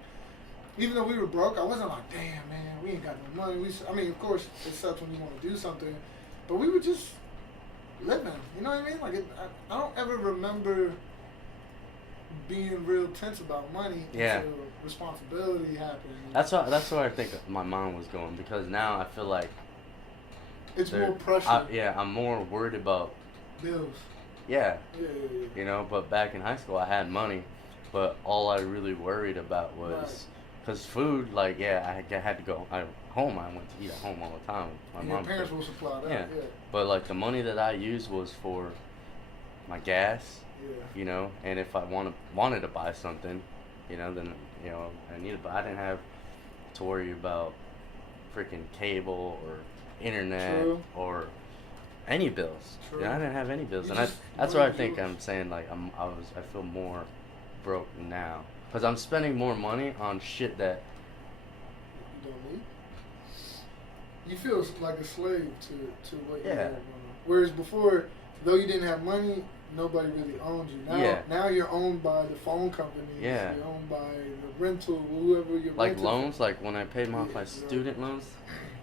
even though we were broke, I wasn't like, damn man, we ain't got no money. I mean, of course it sucks when you want to do something, but we were just living. You know what I mean? Like I don't ever remember being real tense about money Yeah. until responsibility happened. That's where I think my mind was going, because now I feel like It's more pressure. I'm more worried about Bills. yeah, Yeah. you know. But back in high school, I had money, but all I really worried about was because food. Like I had to go home. I went to eat at home all the time. My And mom. your parents will supply that. Yeah. Yeah. But like the money that I used was for my gas, Yeah. you know, and if I wanted to buy something, you know, then you know I needed. But I didn't have to worry about freaking cable or internet True. or any bills. True. You know, I didn't have any bills, You and just that's where I wanted think yours. I'm saying like I feel more broke now because I'm spending more money on shit that You don't need. You feel like a slave to what you Yeah. have. Whereas before, though you didn't have money, nobody really owned you. Now, Yeah. now you're owned by the phone companies. Yeah. You're owned by the rental, whoever you're like renting loans, like when I paid off Yeah, my right. student loans,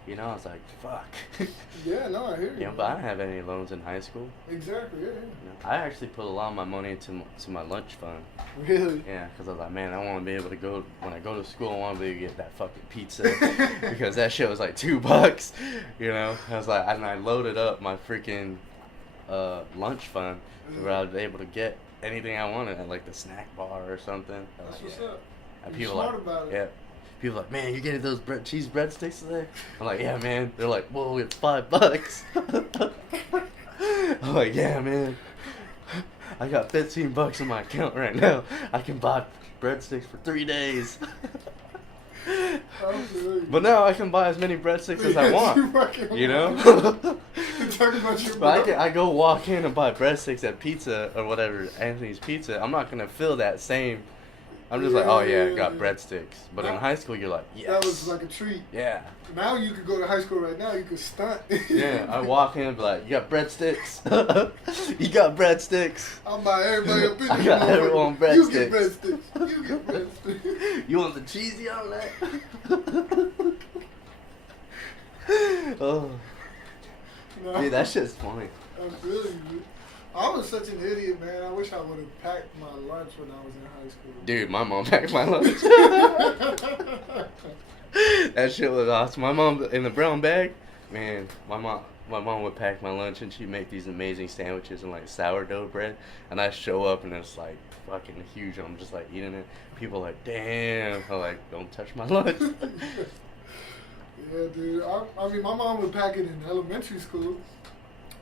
you know, I was like, fuck. from. Yeah, no, I hear you. You know, but I didn't have any loans in high school. Exactly, yeah. You know, I actually put a lot of my money into my lunch fund. Really? Yeah, because I was like, man, I want to be able to go, when I go to school, I want to be able to get that fucking pizza. Because that shit was like $2, you know? I was like, and I loaded up my freaking lunch fund where I was able to get anything I wanted at like the snack bar or something. I was That's like, what's yeah. up. And You're people smart like, about it. yeah. People like, man, you getting those cheese breadsticks today? I'm like, yeah, man. They're like, whoa, it's $5. I'm like, yeah, man. I got $15 in my account right now. I can buy breadsticks for 3 days. Absolutely. But now I can buy as many breadsticks as I want. fucking You know? You're talking about your But I go walk in and buy breadsticks at Pizza or whatever, Anthony's Pizza. I'm not gonna feel that same. I'm just like, oh yeah, I got Yeah. breadsticks. But in high school, you're like, yes. That was like a treat. Yeah. Now you could go to high school right now. You could stunt. Yeah, I walk in and be like, you got breadsticks? You got breadsticks? I'll buy everybody up in I this got motherfucker. everyone You get breadsticks. breadsticks. You get breadsticks. You want the cheesy on that? Oh, No, dude, that shit's funny. I'm really good. I was such an idiot, man. I wish I would have packed my lunch when I was in high school. Dude, my mom packed my lunch. That shit was awesome. My mom in the brown bag, man. My mom would pack my lunch and she'd make these amazing sandwiches and like sourdough bread. And I show up and it's like fucking huge. And I'm just like eating it. People are like, damn. I'm like, don't touch my lunch. Yeah, dude. I mean, my mom would pack it in elementary school,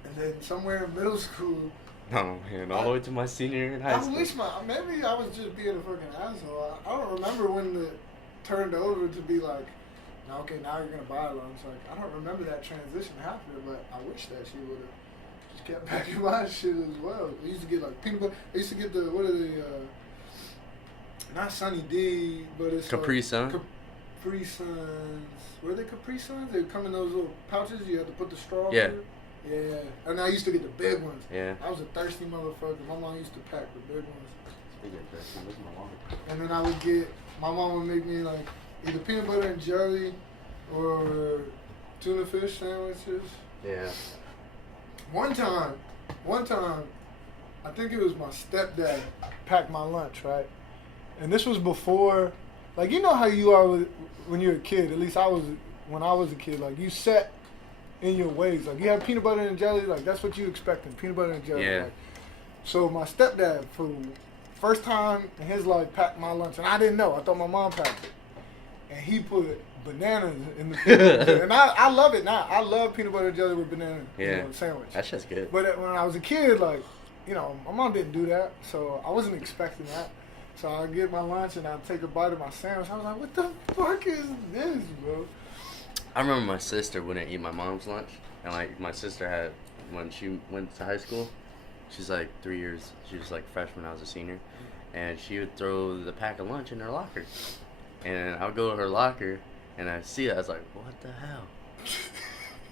and then somewhere in middle school. Oh man, all the way to my senior year in high I school. wish maybe I was just being a fucking asshole. I don't remember when it turned over to be like, okay, now you're gonna buy lunch. Like, I don't remember that transition happening, but I wish that she would have just kept packing my shit as well. I used to get like peanut butter. I used to get the what are they? Not Sunny D, but it's Capri like Sun? Capri Suns. Were they Capri Suns? They come in those little pouches. You have to put the straw. Yeah. through. Yeah. And I used to get the big ones. Yeah. I was a thirsty motherfucker. My mom used to pack the big ones. They get dressed. Where's my water? And then I would get, my mom would make me like either peanut butter and jelly or tuna fish sandwiches. Yeah. One time, I think it was my stepdad packed my lunch, right? And this was before, like, you know how you are when you're a kid, at least I was, when I was a kid, like, you set in your ways. Like, you have peanut butter and jelly, like, that's what you expecting, peanut butter and jelly. Yeah. Like. So my stepdad, for first time in his life, packed my lunch, and I didn't know. I thought my mom packed it. And he put bananas in the peanut butter. And I love it now. I love peanut butter and jelly with banana sandwich. That shit's good. But when I was a kid, like, you know, my mom didn't do that, so I wasn't expecting that. So I'd get my lunch and I'd take a bite of my sandwich. I was like, what the fuck is this, bro? I remember my sister wouldn't eat my mom's lunch. And, like, my sister had, when she went to high school, she's, like, 3 years, she was, like, freshman, I was a senior. And she would throw the pack of lunch in her locker. And I would go to her locker, and I'd see it. I was like, what the hell?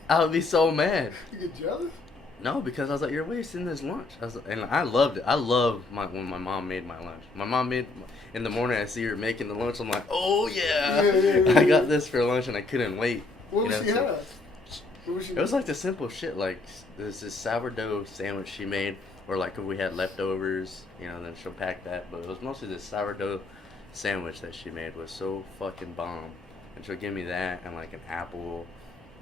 I would be so mad. You get jealous? No, because I was like, you're wasting this lunch. And I loved it. I love when my mom made my lunch. My mom made, in the morning, I see her making the lunch. I'm like, oh, yeah. I got this for lunch, and I couldn't wait. What was she have? It was like the simple shit. Like, there's this sourdough sandwich she made, or like if we had leftovers, you know, then she'll pack that. But it was mostly this sourdough sandwich that she made was so fucking bomb. And she'll give me that, and like an apple,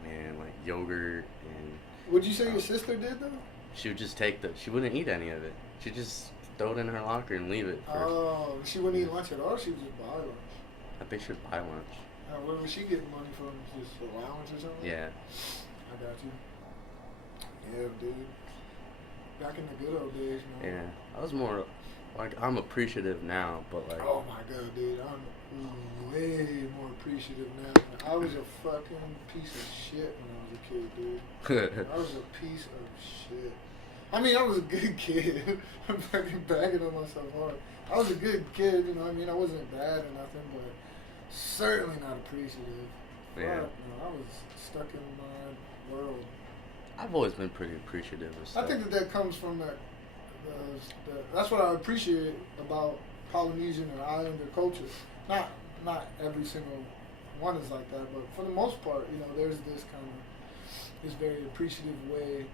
and like yogurt, and... Would you say your sister did though? She would just take she wouldn't eat any of it. She'd just throw it in her locker and leave it. Oh, she wouldn't eat lunch at all? She would just buy lunch? I think she'd buy lunch. Where was she getting money from? Just allowance or something? Yeah. I got you. Yeah, dude. Back in the good old days, man. Yeah. I was more, like, I'm appreciative now, but like... Oh my god, dude. I'm way more appreciative now. I was a fucking piece of shit when I was a kid, dude. I was a piece of shit. I mean, I was a good kid. I'm fucking bagging on myself hard. I was a good kid, you know what I mean? I wasn't bad or nothing, but certainly not appreciative. Yeah. Fuck, you know, I was stuck in my world. I've always been pretty appreciative of stuff. I think that comes from that. That's what I appreciate about Polynesian and Islander culture. Not every single one is like that, but for the most part, you know, there's this very appreciative way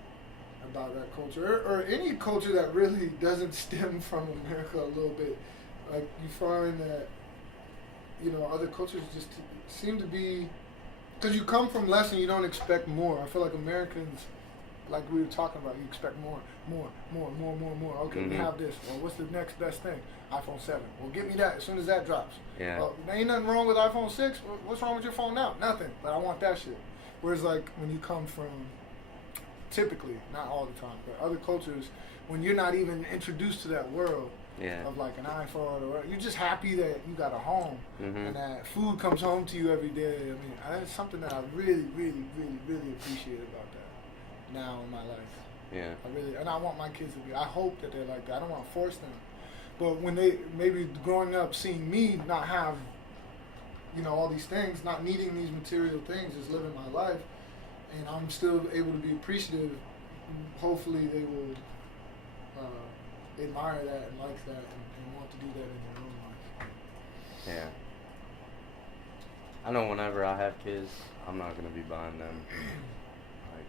about that culture, or any culture that really doesn't stem from America a little bit. Like, you find that, you know, other cultures just seem to be, because you come from less and you don't expect more. I feel like Americans, like we were talking about, you expect more. Okay, we have this. Well, what's the next best thing? iPhone 7. Well, get me that as soon as that drops. Yeah. Well, there ain't nothing wrong with iPhone 6. What's wrong with your phone now? Nothing. But I want that shit. Whereas, like, when you come from, typically, not all the time, but other cultures, when you're not even introduced to that world of, like, an iPhone, or you're just happy that you got a home and that food comes home to you every day. I mean, that's something that I really, really, really, really appreciate about that now in my life. Yeah. And I want my kids to be. I hope that they're like that. I don't want to force them. But when they maybe growing up, seeing me not have, you know, all these things, not needing these material things, just living my life, and I'm still able to be appreciative. Hopefully, they will admire that and like that and want to do that in their own life. Yeah. I know whenever I have kids, I'm not gonna be buying them like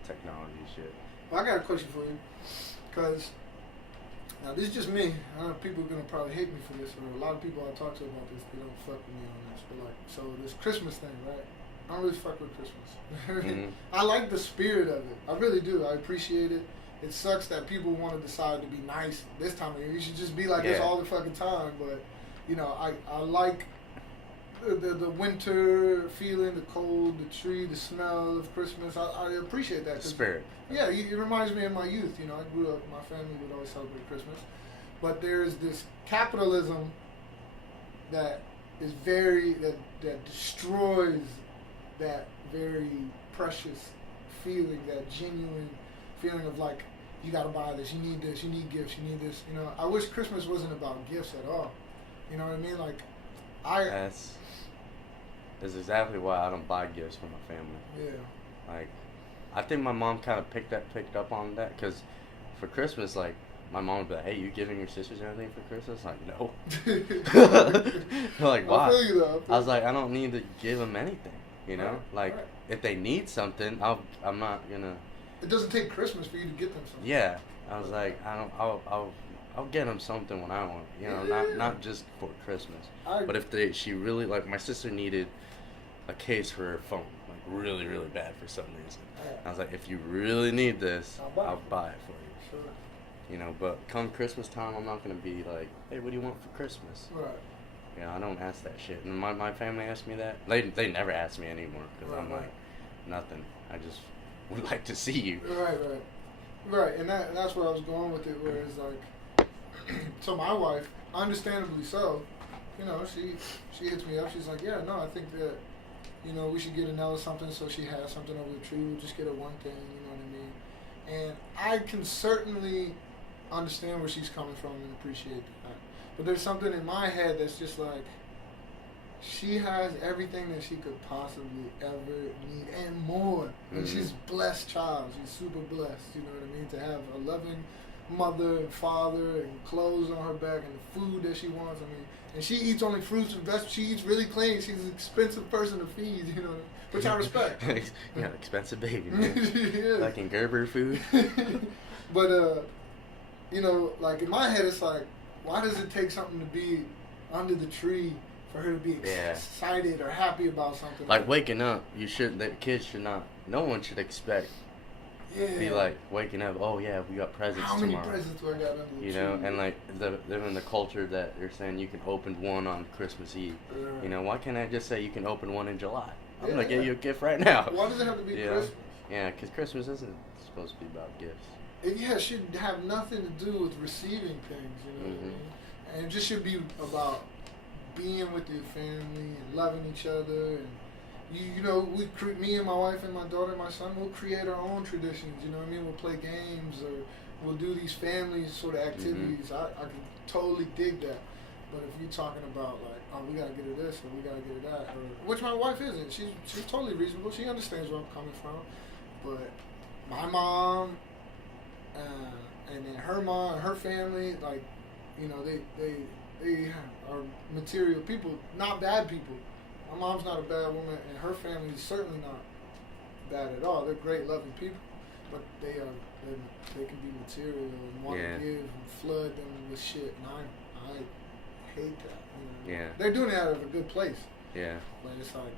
the technology shit. Well, I got a question for you, because now this is just me. I know people are gonna probably hate me for this, or a lot of people I talk to about this, they don't fuck with me on this. But like, so this Christmas thing, right? I don't really fuck with Christmas. I like the spirit of it. I really do. I appreciate it. It sucks that people want to decide to be nice this time of year. You should just be like this all the fucking time. But you know, I like the winter feeling, the cold, the tree, the smell of Christmas. I appreciate that. Spirit. Yeah, it reminds me of my youth. You know, I grew up, my family would always celebrate Christmas. But there's this capitalism that is that destroys that very precious feeling, that genuine feeling of like, you gotta buy this, you need this, you need gifts, you need this. You know, I wish Christmas wasn't about gifts at all. You know what I mean? Like, That's exactly why I don't buy gifts for my family. Yeah. Like, I think my mom kind of picked up on that, because for Christmas, like, my mom would be like, "Hey, you giving your sisters anything for Christmas?" I'm like, no. Like, why? I feel you though. I was like, I don't need to give them anything, you know? Right, Like, right. if they need something, I'm not gonna. It doesn't take Christmas for you to get them something. Yeah, I was like, I'll get them something when I want, you know, Yeah. not just for Christmas. I, But if she really, like, my sister needed a case for her phone, like, really, really bad for some reason. I was like, if you really need this, I'll buy it for you. Sure. You know, but come Christmas time, I'm not gonna be like, hey, what do you want for Christmas? Right. You know, I don't ask that shit. And my family asked me that. They never ask me anymore because I'm Right. like, nothing. I just would like to see you. Right, and that's where I was going with it. Where it's like, so my wife, understandably so, you know, she hits me up. She's like, yeah, no, I think that, you know, we should get Anella something so she has something over the tree. We'll just get her one thing, you know what I mean? And I can certainly understand where she's coming from and appreciate that. But there's something in my head that's just like, she has everything that she could possibly ever need and more. And Mhm. she's a blessed child. She's super blessed, you know what I mean? To have a loving mother and father and clothes on her back and the food that she wants. I mean, and she eats only fruits and vegetables. She eats really clean. She's an expensive person to feed, you know, which I respect. Yeah, expensive baby, man. She is. Like in Gerber food. But, you know, like in my head, it's like, why does it take something to be under the tree for her to be Yeah. excited or happy about something? Like waking up, the kids should not. No one should expect. yeah. Be like waking up. Oh yeah, we got presents how many tomorrow. presents do I got under the You tree? know, and like they're in the culture that they're saying you can open one on Christmas Eve. Right. You know, why can't I just say you can open one in July? I'm Yeah, gonna get yeah. you a gift right now. Why does it have to be You know? Christmas? Yeah, because Christmas isn't supposed to be about gifts. Yeah, it should have nothing to do with receiving things, you know what I Mhm. mean? And it just should be about being with your family and loving each other. And you know, me and my wife and my daughter and my son, we'll create our own traditions. You know what I mean? We'll play games or we'll do these family sort of activities. I can totally dig that. But if you're talking about like, oh, we gotta get her this or we gotta get her that, or, which my wife isn't. She's totally reasonable. She understands where I'm coming from. But my mom. And then her mom and her family, like, you know, they are material people, not bad people. My mom's not a bad woman, and her family is certainly not bad at all. They're great, loving people, but they can be material and want Yeah. to give and flood them with shit, and I hate that. You know? Yeah. They're doing it out of a good place, Yeah. but it's like,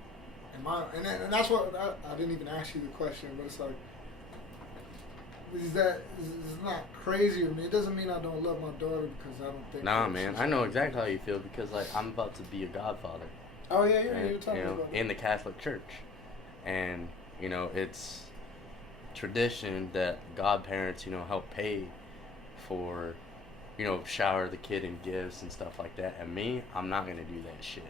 and that's what I didn't even ask you the question, but it's like. Is not crazy with me. It doesn't mean I don't love my daughter because I don't think. Nah, that man, she's- I know exactly how you feel because like I'm about to be a godfather. Oh yeah, And, you were talking you know, about in the Catholic Church, and you know it's tradition that godparents, you know, help pay for, you know, shower the kid in gifts and stuff like that. And me, I'm not gonna do that shit.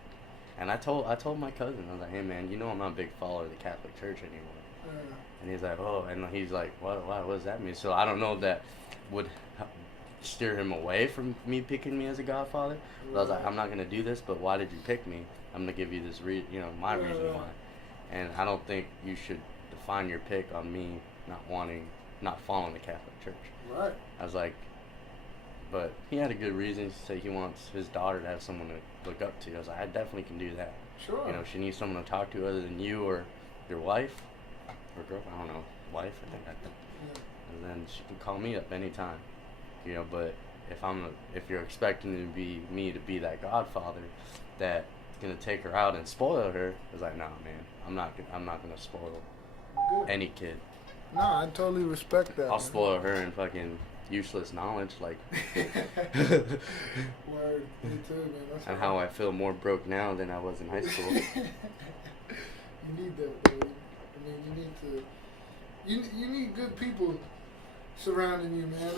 And I told my cousin, I was like, hey man, you know I'm not a big follower of the Catholic Church anymore. And he's like, oh, and he's like, what does that mean? So I don't know if that would steer him away from me picking me as a godfather. But I was like, I'm not gonna do this, but why did you pick me? I'm gonna give you this my reason why. And I don't think you should define your pick on me not following the Catholic Church. Right. I was like, but he had a good reason to say he wants his daughter to have someone to look up to. I was like, I definitely can do that. Sure. You know, she needs someone to talk to other than you or your wife or girlfriend. I don't know, wife. I think. Yeah. And then she can call me up anytime. You know, but if you're expecting me to be that godfather that's gonna take her out and spoil her, it's like, nah, man, I'm not gonna spoil Good. any kid. Nah, I totally respect that. I'll man. spoil her in fucking useless knowledge, like. Word. Me too, man. That's And how I feel more broke now than I was in high school. You need that, though. I mean, you need good people surrounding you, man.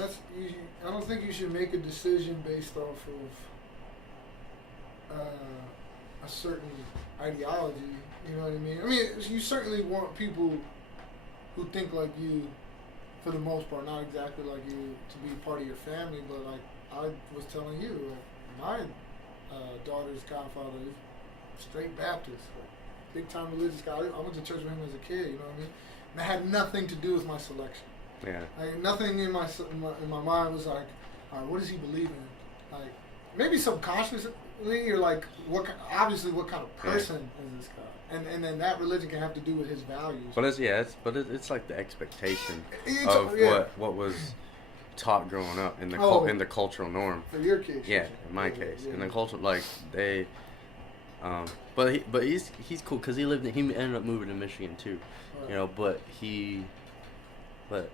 I don't think you should make a decision based off of a certain ideology. You know what I mean? I mean, you certainly want people who think like you, for the most part, not exactly like you, to be part of your family. But like I was telling you, my daughter's godfather is straight Baptist. Big time religious guy. I went to church with him as a kid, you know what I mean? And that had nothing to do with my selection. Yeah. Like nothing in my mind was like, all right, what does he believe in? Like, maybe subconsciously, you're like, obviously, what kind of person is this guy? And then that religion can have to do with his values. But it's like the expectation It's- of yeah. what was taught growing up in the in the cultural norm. For your case. Yeah, in my case, in the culture, like they, but he's cool because he ended up moving to Michigan too, Right. you know. But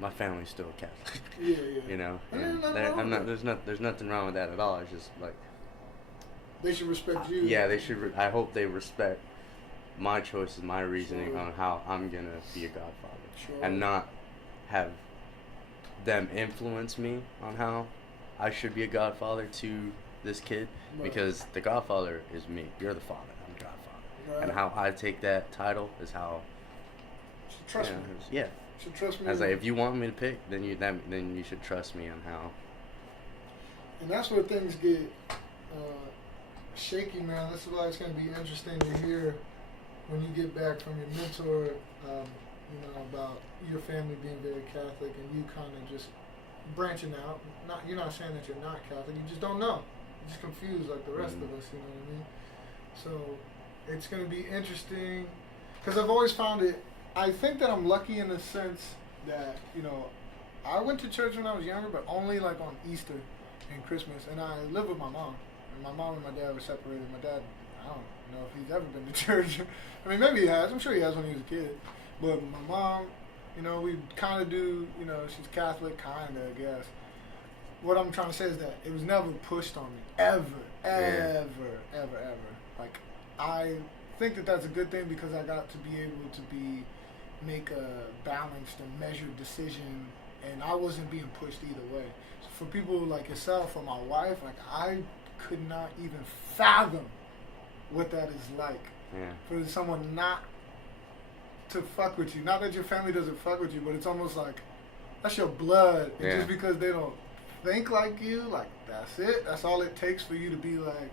my family's still Catholic, Yeah. you know. And And there's nothing there- wrong I'm not. with There's nothing wrong with that at all. It's just like, They should respect you. yeah, they should. I hope they respect my choices, my reasoning Sure. on how I'm gonna be a godfather, Sure. and not have them influence me on how I should be a godfather to this kid, Right. because the godfather is me. You're the father. I'm the godfather, Right. and how I take that title is how. Should trust you know, me. Yeah. Should trust me. I was like, if you want me to pick, then you should trust me on how. And that's where things get shaky, man. This is why it's going to be interesting to hear when you get back from your mentor, about your family being very Catholic and you kind of just branching out. You're not saying that you're not Catholic. You just don't know. You're just confused like the rest of us. You know what I mean? So it's going to be interesting because I've always found it. I think that I'm lucky in the sense that I went to church when I was younger, but only like on Easter and Christmas, and I live with my mom. And my mom and my dad were separated. My dad, I don't know if he's ever been to church. I mean, maybe he has. I'm sure he has when he was a kid. But my mom, we kind of do, she's Catholic, kind of, I guess. What I'm trying to say is that it was never pushed on me. Ever. Like, I think that that's a good thing because I got to be able to make a balanced and measured decision, and I wasn't being pushed either way. So for people like yourself or my wife, like, I could not even fathom what that is like. Yeah. For someone not to fuck with you. Not that your family doesn't fuck with you, but it's almost like that's your blood. And Yeah. just because they don't think like you, like, that's it. That's all it takes for you to be like,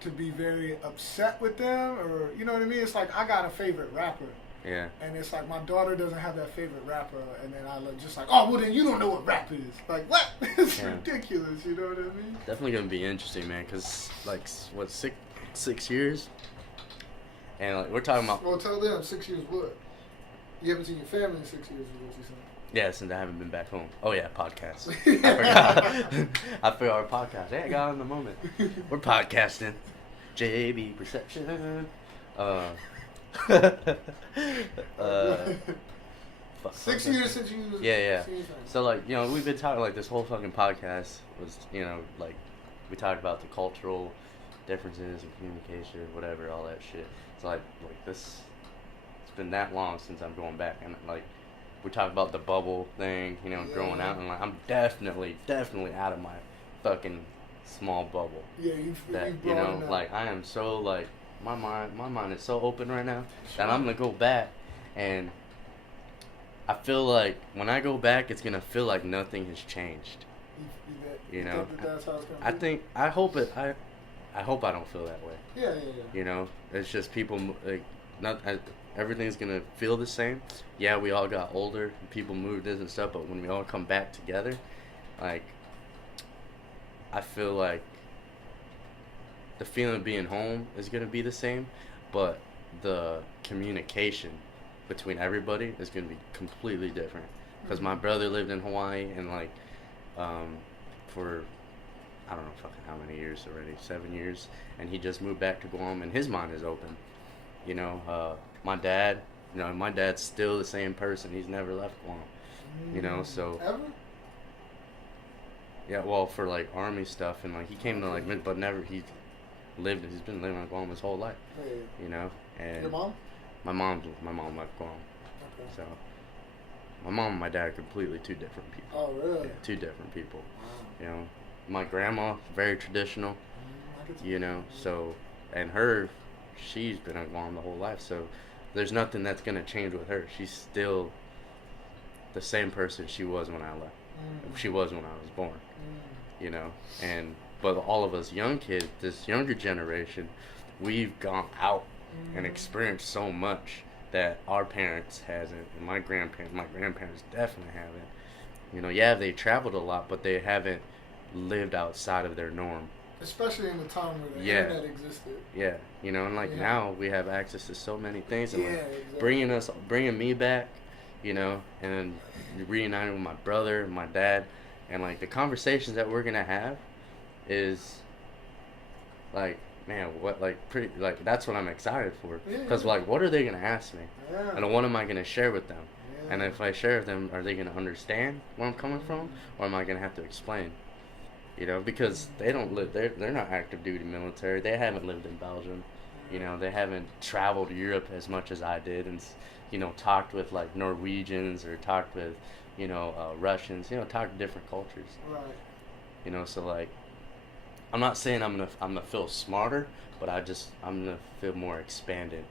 to be very upset with them, or you know what I mean? It's like I got a favorite rapper. Yeah. And it's like my daughter doesn't have that favorite rapper, and then I look just like, oh, well then you don't know what rap is. Like, what? It's Yeah. ridiculous, you know what I mean? Definitely gonna be interesting, man. Cause like what 6 years, and like we're talking about. Well, tell them 6 years what? You haven't seen your family in 6 years, is what you said. Yeah, since I haven't been back home. Oh yeah, podcast. I forgot. I forgot our podcast. Hey, I got in the moment. We're podcasting. JB Perception. Fuck, 6 fuck, years fuck. since you. Yeah. seen your family. So like, we've been talking, like, this whole fucking podcast was, like, we talked about the cultural differences and communication, whatever, all that shit. It's like this, it's been that long since I'm going back, and like, we talked about the bubble thing, growing out, and like, I'm definitely out of my fucking small bubble. Yeah, you've That, brought it up. like, I am so, like, my mind is so open right now that I'm gonna go back, and I feel like when I go back, it's gonna feel like nothing has changed. You think that that's how it's gonna be? I hope I hope I don't feel that way. Yeah. It's just people, like, everything's gonna feel the same. Yeah, we all got older, and people moved in and stuff, but when we all come back together, like, I feel like the feeling of being home is gonna be the same, but the communication between everybody is gonna be completely different. Because my brother lived in Hawaii, and like, for I don't know fucking how many years already, 7 years, and he just moved back to Guam, and his mind is open. My dad's still the same person. He's never left Guam. So Ever? yeah, well, for like army stuff, and like he came to like, but never he's been living on Guam his whole life. Yeah. And Your mom? my mom left Guam, Okay. so my mom and my dad are completely two different people. Oh, really? Yeah, two different people. Wow. My grandma, very traditional, I could see so, and she's been on Guam the whole life, so there's nothing that's gonna change with her. She's still the same person she was when I left. She was when I was born, but all of us young kids, this younger generation, we've gone out and experienced so much that our parents hasn't, and my grandparents definitely haven't. You know, yeah, they traveled a lot, but they haven't lived outside of their norm. Especially in the time where the Yeah. internet existed. Yeah, you know, and like Yeah. now we have access to so many things, and Yeah, like exactly. bringing me back, you know, and reuniting with my brother and my dad, and like the conversations that we're gonna have is like, man, what like pretty like that's what I'm excited for, Yeah, because yeah. like what are they gonna ask me, Yeah. and what am I gonna share with them, Yeah. and if I share with them, are they gonna understand where I'm coming from, or am I gonna have to explain? You know, because they don't live, they're not active duty military. They haven't lived in Belgium. You know, they haven't traveled Europe as much as I did, and you know, talked with like Norwegians or talked with, you know, Russians. You know, talked to different cultures. Right. You know, so like, I'm not saying I'm gonna feel smarter, but I'm gonna feel more expanded.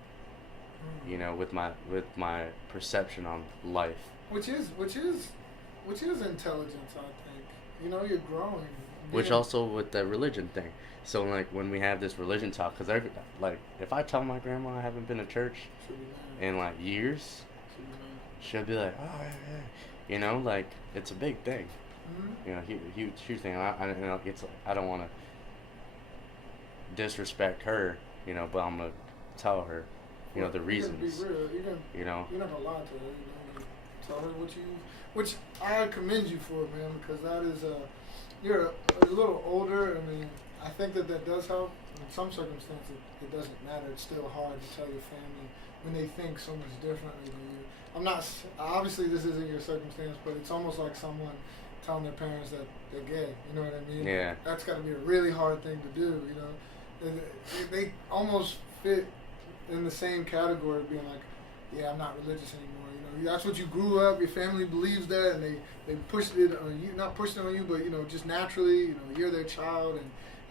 You know, with my perception on life. Which is intelligence, I think. You know, you're growing. Which Being- also with the religion thing. So like when we have this religion talk, because they're like, if I tell my grandma I haven't been to church Should be mad. in like years, Should be mad. she'll be like, oh yeah, yeah. You know, like it's a big thing. Mhm. You know, huge thing. You know, it's like, I don't want to disrespect her. You know, but I'm gonna tell her, you know, the reasons. You're gonna be real. You know. You're not gonna lie to her. You tell her which I commend you for, man, because that is you're a little older. I mean, I think that does help. In some circumstances, it doesn't matter. It's still hard to tell your family when they think so much differently than you. I'm not obviously this isn't your circumstance, but it's almost like someone telling their parents that they're gay. You know what I mean? Yeah. That's got to be a really hard thing to do. You know, and they almost fit in the same category of being like, yeah, I'm not religious anymore. You know, that's what you grew up. Your family believes that, and they pushed it on you. Not pushed it on you, but you know, just naturally. You know, you're their child,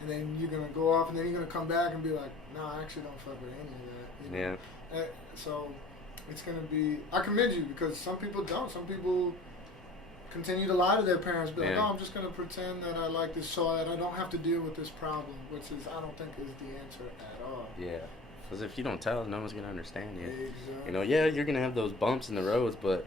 and then you're gonna go off, and then you're gonna come back and be like, no, I actually don't fuck with any of that. You know? Yeah. So it's gonna be. I commend you because some people don't. Some people continue to lie to their parents. Be like, Yeah. oh, I'm just gonna pretend that I like this so that I don't have to deal with this problem, which is I don't think is the answer at all. Yeah. Because if you don't tell, no one's gonna understand you. Exactly. You know, yeah, you're gonna have those bumps in the roads, but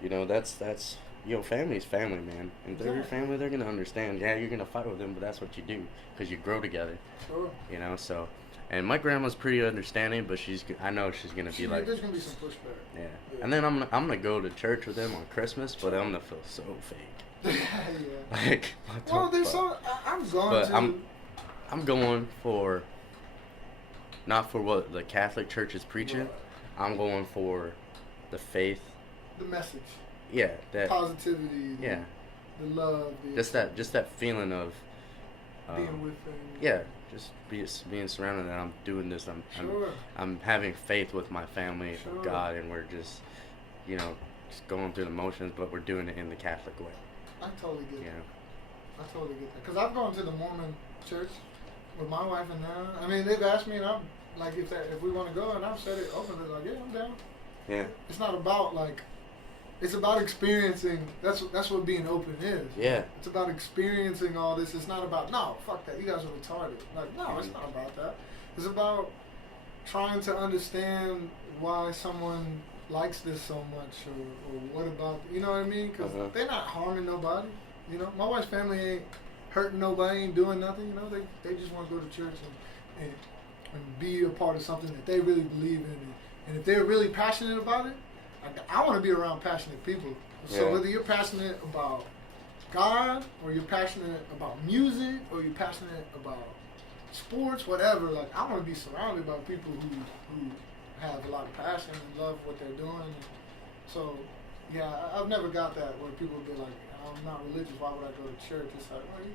you know that's you know, family's family, man. And if they're your Exactly. family, they're gonna understand. Yeah, you're gonna fight with them, but that's what you do because you grow together. Sure. You know, so. And my grandma's pretty understanding, but I know she's gonna be like, There's gonna be some pushback. yeah. Yeah. And then I'm gonna go to church with them on Christmas, but I'm gonna feel so fake. Yeah. Like, what the Well, there's fuck? I'm going But to. I'm going for not for what the Catholic Church is preaching. Right. I'm going for the faith. The message, Yeah, that. positivity, Yeah, the love, the just that feeling of. being with them. Yeah, just being surrounded that I'm doing this. Sure. I'm having faith with my family, Sure. God, and we're just, you know, just going through the motions, but we're doing it in the Catholic way. I totally get You that. know. I totally get that. Because I've gone to the Mormon church with my wife and them. I mean, they've asked me, and I'm like, if we want to go, and I've said it openly, like, yeah, I'm down. Yeah. It's not about like. It's about experiencing. That's what being open is. Yeah. It's about experiencing all this. It's not about no, fuck that. You guys are retarded. Like no, it's not about that. It's about trying to understand why someone likes this so much, or what about you know what I mean? Because Uh-huh. they're not harming nobody. You know, my wife's family ain't hurting nobody, ain't doing nothing. You know, they just want to go to church and be a part of something that they really believe in, and if they're really passionate about it. I want to be around passionate people. So Yeah. whether you're passionate about God, or you're passionate about music, or you're passionate about sports, whatever, like I want to be surrounded by people who have a lot of passion and love what they're doing. So yeah, I've never got that where people be like, I'm not religious, why would I go to church? It's like, well, you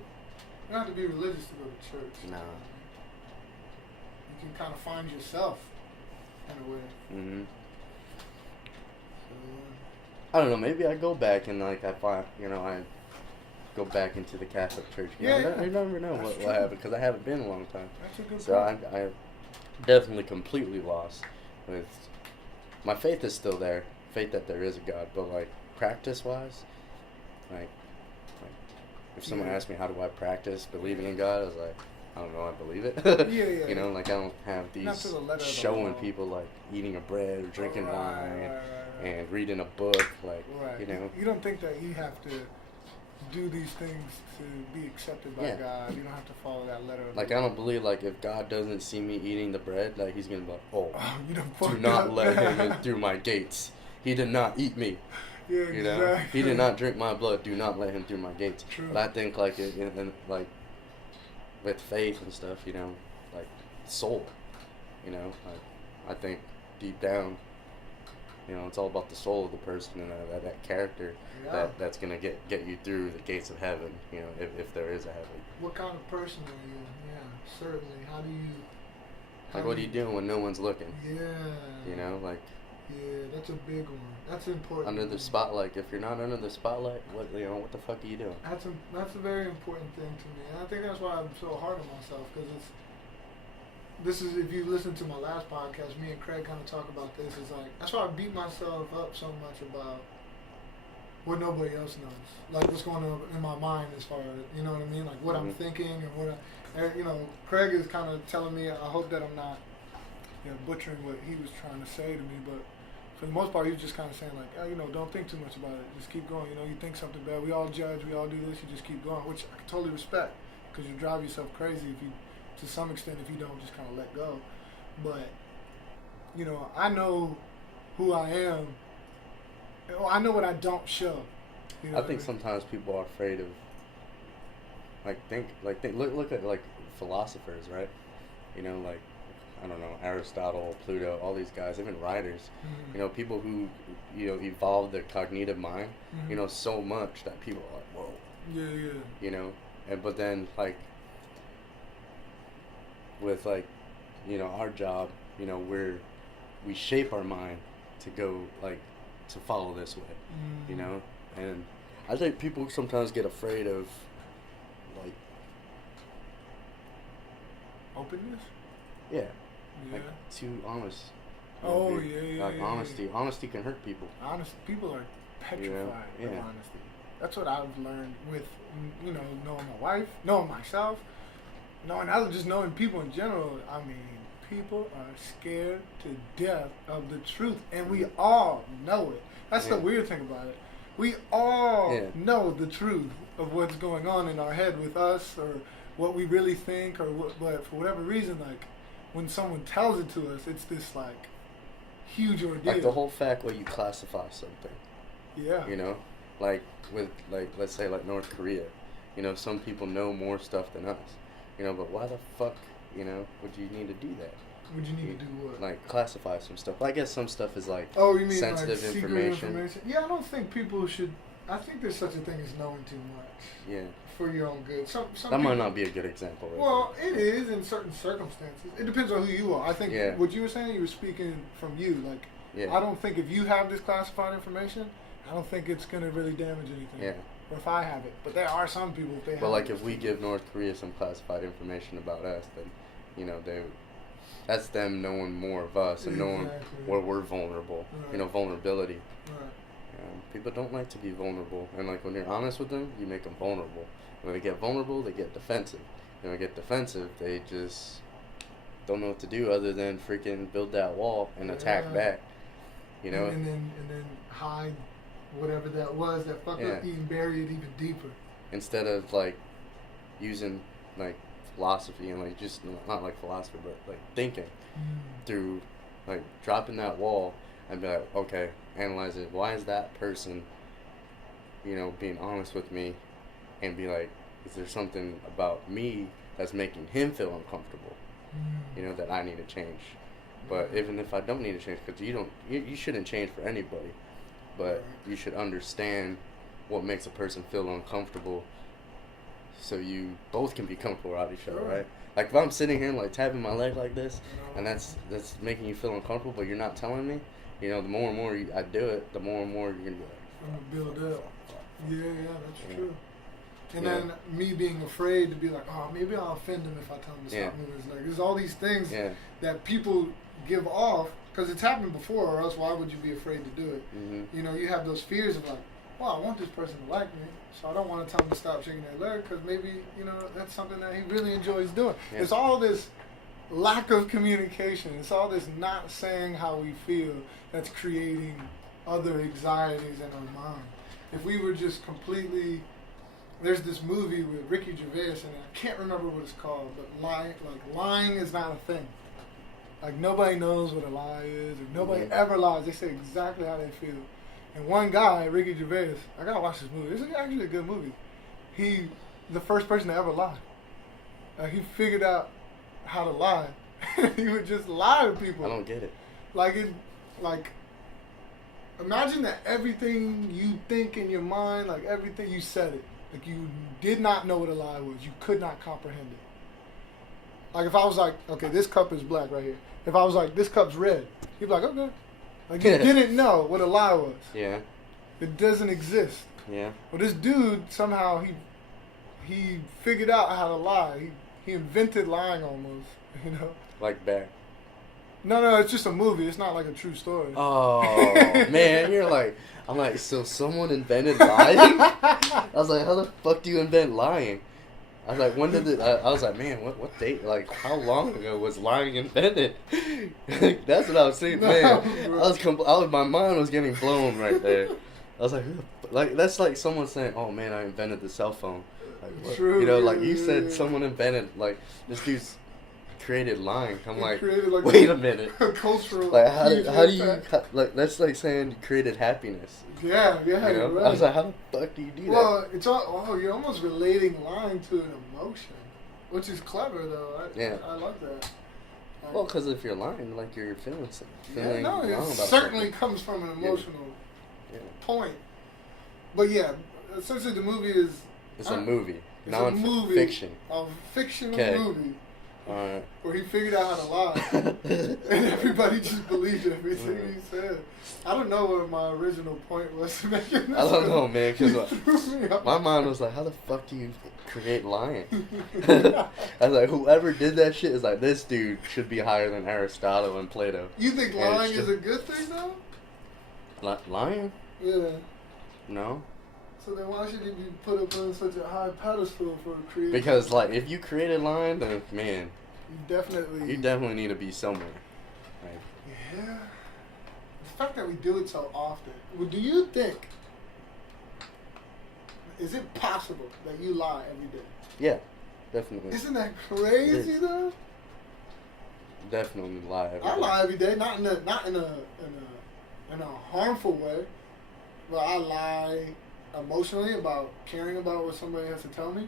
don't have to be religious to go to church. No. You can kind of find yourself in a way. Mhm. So, I don't know. Maybe I go back and like I find, you know, I go back into the Catholic Church. You Yeah, know, yeah. you never know That's what true. happened because I haven't been in a long time. that's a good So point. I definitely completely lost. With my faith is still there, faith that there is a God, but like practice wise, like if someone Yeah. asked me how do I practice believing in God, I was like, I don't know, I believe it. Yeah. You know, like I don't have Not these to the letter of the showing law. people like eating a bread or drinking Right, wine. right, right, and reading a book, like, Right. you know. You don't think that you have to do these things to be accepted by Yeah. God. You don't have to follow that letter. Of Like, the I don't believe, like, if God doesn't see me eating the bread, like, he's gonna be like, oh, Oh, you don't do fucked not up. let him in through my gates. He did not eat me. Yeah, You know, exactly. he did not drink my blood. Do not let him through my gates. True. But I think like like with faith and stuff, you know, like soul, you know, like I think deep down, you know, it's all about the soul of the person and that character Yeah. that's gonna get you through the gates of heaven. You know, if there is a heaven. What kind of person are you? Yeah, certainly. How do you? Like, what are you doing when no one's looking? Yeah. You know, like Yeah, that's a big one. That's important. under the spotlight. If you're not under the spotlight, what what the fuck are you doing? That's a very important thing to me. And I think that's why I'm so hard on myself, because this is, if you listen to my last podcast, me and Craig kind of talk about this. It's like, that's why I beat myself up so much about what nobody else knows. Like, what's going on in my mind as far as, you know what I mean? Like, what I'm Mhm. thinking and you know, Craig is kind of telling me, I hope that I'm not, butchering what he was trying to say to me, but for the most part, he was just kind of saying, like, oh, don't think too much about it. Just keep going. You think something bad. We all judge. We all do this. You just keep going, which I can totally respect, because you drive yourself crazy if you, to some extent, if you don't just kind of let go. But, I know who I am. I know what I don't show. You know I what think mean? sometimes people are afraid of look at like philosophers, right? You know, like I don't know, Aristotle, Pluto, all these guys, even writers. Mhm. You know, people who evolved their cognitive mind. Mhm. So much that people are like, whoa. Yeah. You know, but then like with like our job, we shape our mind to go like to follow this way. Mhm. You know, and I think people sometimes get afraid of like Openness. yeah, Yeah. like too honest. Oh, yeah. Like honesty can hurt people. Honest people are petrified of Yeah. honesty. That's what I've learned with knowing my wife, knowing myself, just knowing people in general. I mean, people are scared to death of the truth, and we all know it. That's the Yeah. weird thing about it. We all Yeah. know the truth of what's going on in our head with us, or what we really think, or what. But for whatever reason, like when someone tells it to us, it's this like huge ordeal. Like the whole fact where you classify something. Yeah. You know, like with like let's say like North Korea. Some people know more stuff than us. But why the fuck would you need to do that? Would you need to do what? Like classify some stuff. I guess some stuff is like Oh, you mean sensitive like secret information? Yeah, I don't think people should. I think there's such a thing as knowing too much yeah. for your own good. Some That people, might not be a good example. Right Well, it is in certain circumstances. It depends on who you are. I think Yeah. what you were saying, you were speaking from you. Like, Yeah. I don't think if you have this classified information, I don't think it's gonna really damage anything. Yeah. Or if I have it, but there are some people if they have. But like it. if we give North Korea some classified information about us, then that's them knowing more of us and knowing Exactly. where we're vulnerable. Right. Vulnerability. Right. People don't like to be vulnerable, and like when you're honest with them, you make them vulnerable. When they get vulnerable, they get defensive. When they get defensive, they just don't know what to do other than freaking build that wall and attack Yeah. back. You know. And then hide whatever that was that fucked up, Yeah. and bury it even deeper. Instead of like using like philosophy and like just not like philosophy but like thinking through like dropping that wall and be like, okay, analyze it. Why is that person being honest with me, and be like, is there something about me that's making him feel uncomfortable that I need to change? But even if I don't need to change, because you shouldn't change for anybody, but you should understand what makes a person feel uncomfortable, so you both can be comfortable around each other, Sure. right? Like if I'm sitting here like tapping my leg like this, and that's making you feel uncomfortable, but you're not telling me, the more and more I do it, the more and more you're gonna be like, I'm gonna build up. Yeah, that's Yeah. true. And Yeah. then me being afraid to be like, oh, maybe I'll offend him if I tell him to Yeah. stop moving his leg. There's all these things yeah, that people give off because it's happened before, or else why would you be afraid to do it? You have those fears of like, well, I want this person to like me, so I don't want to tell them to stop shaking their leg because maybe, that's something that he really enjoys doing. Yeah. It's all this lack of communication. It's all this not saying how we feel that's creating other anxieties in our mind. If we were just completely, there's this movie with Ricky Gervais in it. I can't remember what it's called, but lying is not a thing. Like nobody knows what a lie is, or nobody ever lies. They say exactly how they feel. And one guy, Ricky Gervais, I gotta watch this movie. This is actually a good movie. He, the first person to ever lie. He figured out how to lie. He would just lie to people. I don't get it. Imagine that everything you think in your mind, like everything you said it. Like you did not know what a lie was. You could not comprehend it. Like if I was like, okay, this cup is black right here. If I was like, this cup's red, you'd be like, okay. Like you didn't know what a lie was. Yeah. It doesn't exist. Yeah. Well, this dude somehow he figured out how to lie. He invented lying almost. You know. Like Bear. No, it's just a movie. It's not like a true story. Oh man, I'm like, so someone invented lying? I was like, how the fuck do you invent lying? I was like, when did it? I was like, man, what date? Like, how long ago was lying invented? That's what I was saying, man. My mind was getting blown right there. I was like, that's like someone saying, oh man, I invented the cell phone. Like, True. You know, like you said, someone invented, like, this dude's created lying. I'm like, wait a minute. Cultural. Like, how do you, like, that's like saying you created happiness. Yeah, You know? right. I was like, how the fuck do you do that? Well, it's you're almost relating lying to an emotion, which is clever though. I love that. Like, Well, because if you're lying, like, you're feeling it wrong about certainly something. comes from an emotional Yeah. point. But yeah, essentially the movie is. It's a movie. It's a movie. Non-fiction. A fictional 'Kay. movie Alright. where he figured out how to lie, and everybody just believed everything he said. I don't know what my original point was to make it. I don't know, man, because threw me off. my mind was like, how the fuck do you create lying? I was like, whoever did that shit is like, this dude should be higher than Aristotle and Plato. You think And lying it's is a good thing though? Lying? Yeah. No. So then why should it be put up on such a high pedestal for creating? Because, like, if you created lying, then, man, you definitely need to be somewhere. Like, Yeah. The fact that we do it so often. Well, do you think, is it possible that you lie every day? yeah, definitely. Isn't that crazy though? Definitely lie every I day. lie every day, not in a harmful way, but I lie emotionally about caring about what somebody has to tell me.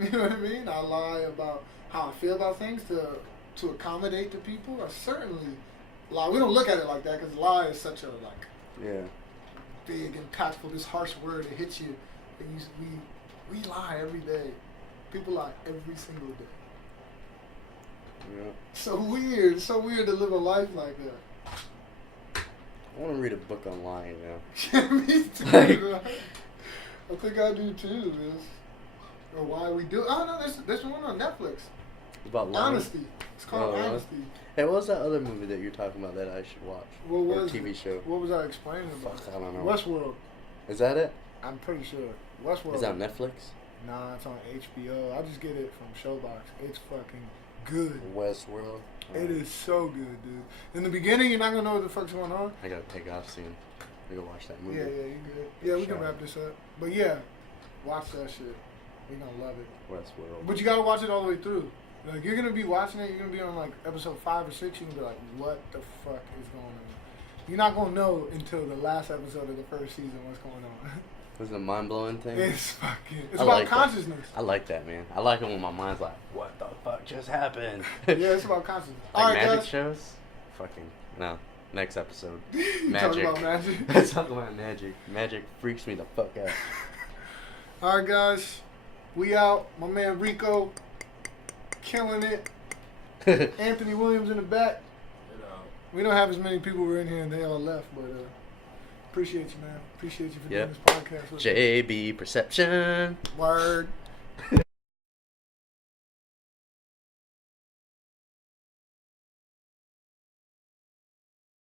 You know what I mean? I lie about how I feel about things to accommodate the people. I certainly lie. We don't look at it like that because lie is such a Yeah. big, impactful, this harsh word that hits you. And we lie every day. People lie every single day. Yeah. So weird to live a life like that. I want to read a book on lying now. Me too. Like- I think I do too. Or why we do. Oh no, there's one on Netflix. About lying. Honesty. It's called Oh, really? Honesty. Hey, what was that other movie that you're talking about that I should watch? What Or was TV it? show? What was I explaining about? Fuck, I don't know. Westworld. Is that it? I'm pretty sure. Westworld. Is that on Netflix? Nah, it's on HBO. I just get it from Showbox. It's fucking good. Westworld. It is so good, dude. In the beginning, you're not gonna know what the fuck's going on. I gotta take off soon. I gotta watch that movie. Yeah, you good. Yeah, we can Sure. wrap this up. But yeah, watch that shit. You're gonna love it. Westworld. But you gotta watch it all the way through. Like, you're gonna be watching it, you're gonna be on like episode 5 or 6, you're gonna be like, what the fuck is going on? You're not gonna know until the last episode of the first season what's going on. Was it a mind-blowing thing? It's I about like that. consciousness. I like that, man. I like it when my mind's like, what the fuck just happened? Yeah, it's about consciousness. Like Alright, magic guys. shows? Fucking, no. Next episode. You Magic. talking about magic? Let's talk about magic. Magic freaks me the fuck out. Alright, guys. We out. My man Rico killing it. Anthony Williams in the back. You know. We don't have as many people were in here and they all left, but appreciate you, man. Appreciate you for Yep. doing this podcast with me. JB Perception. Word.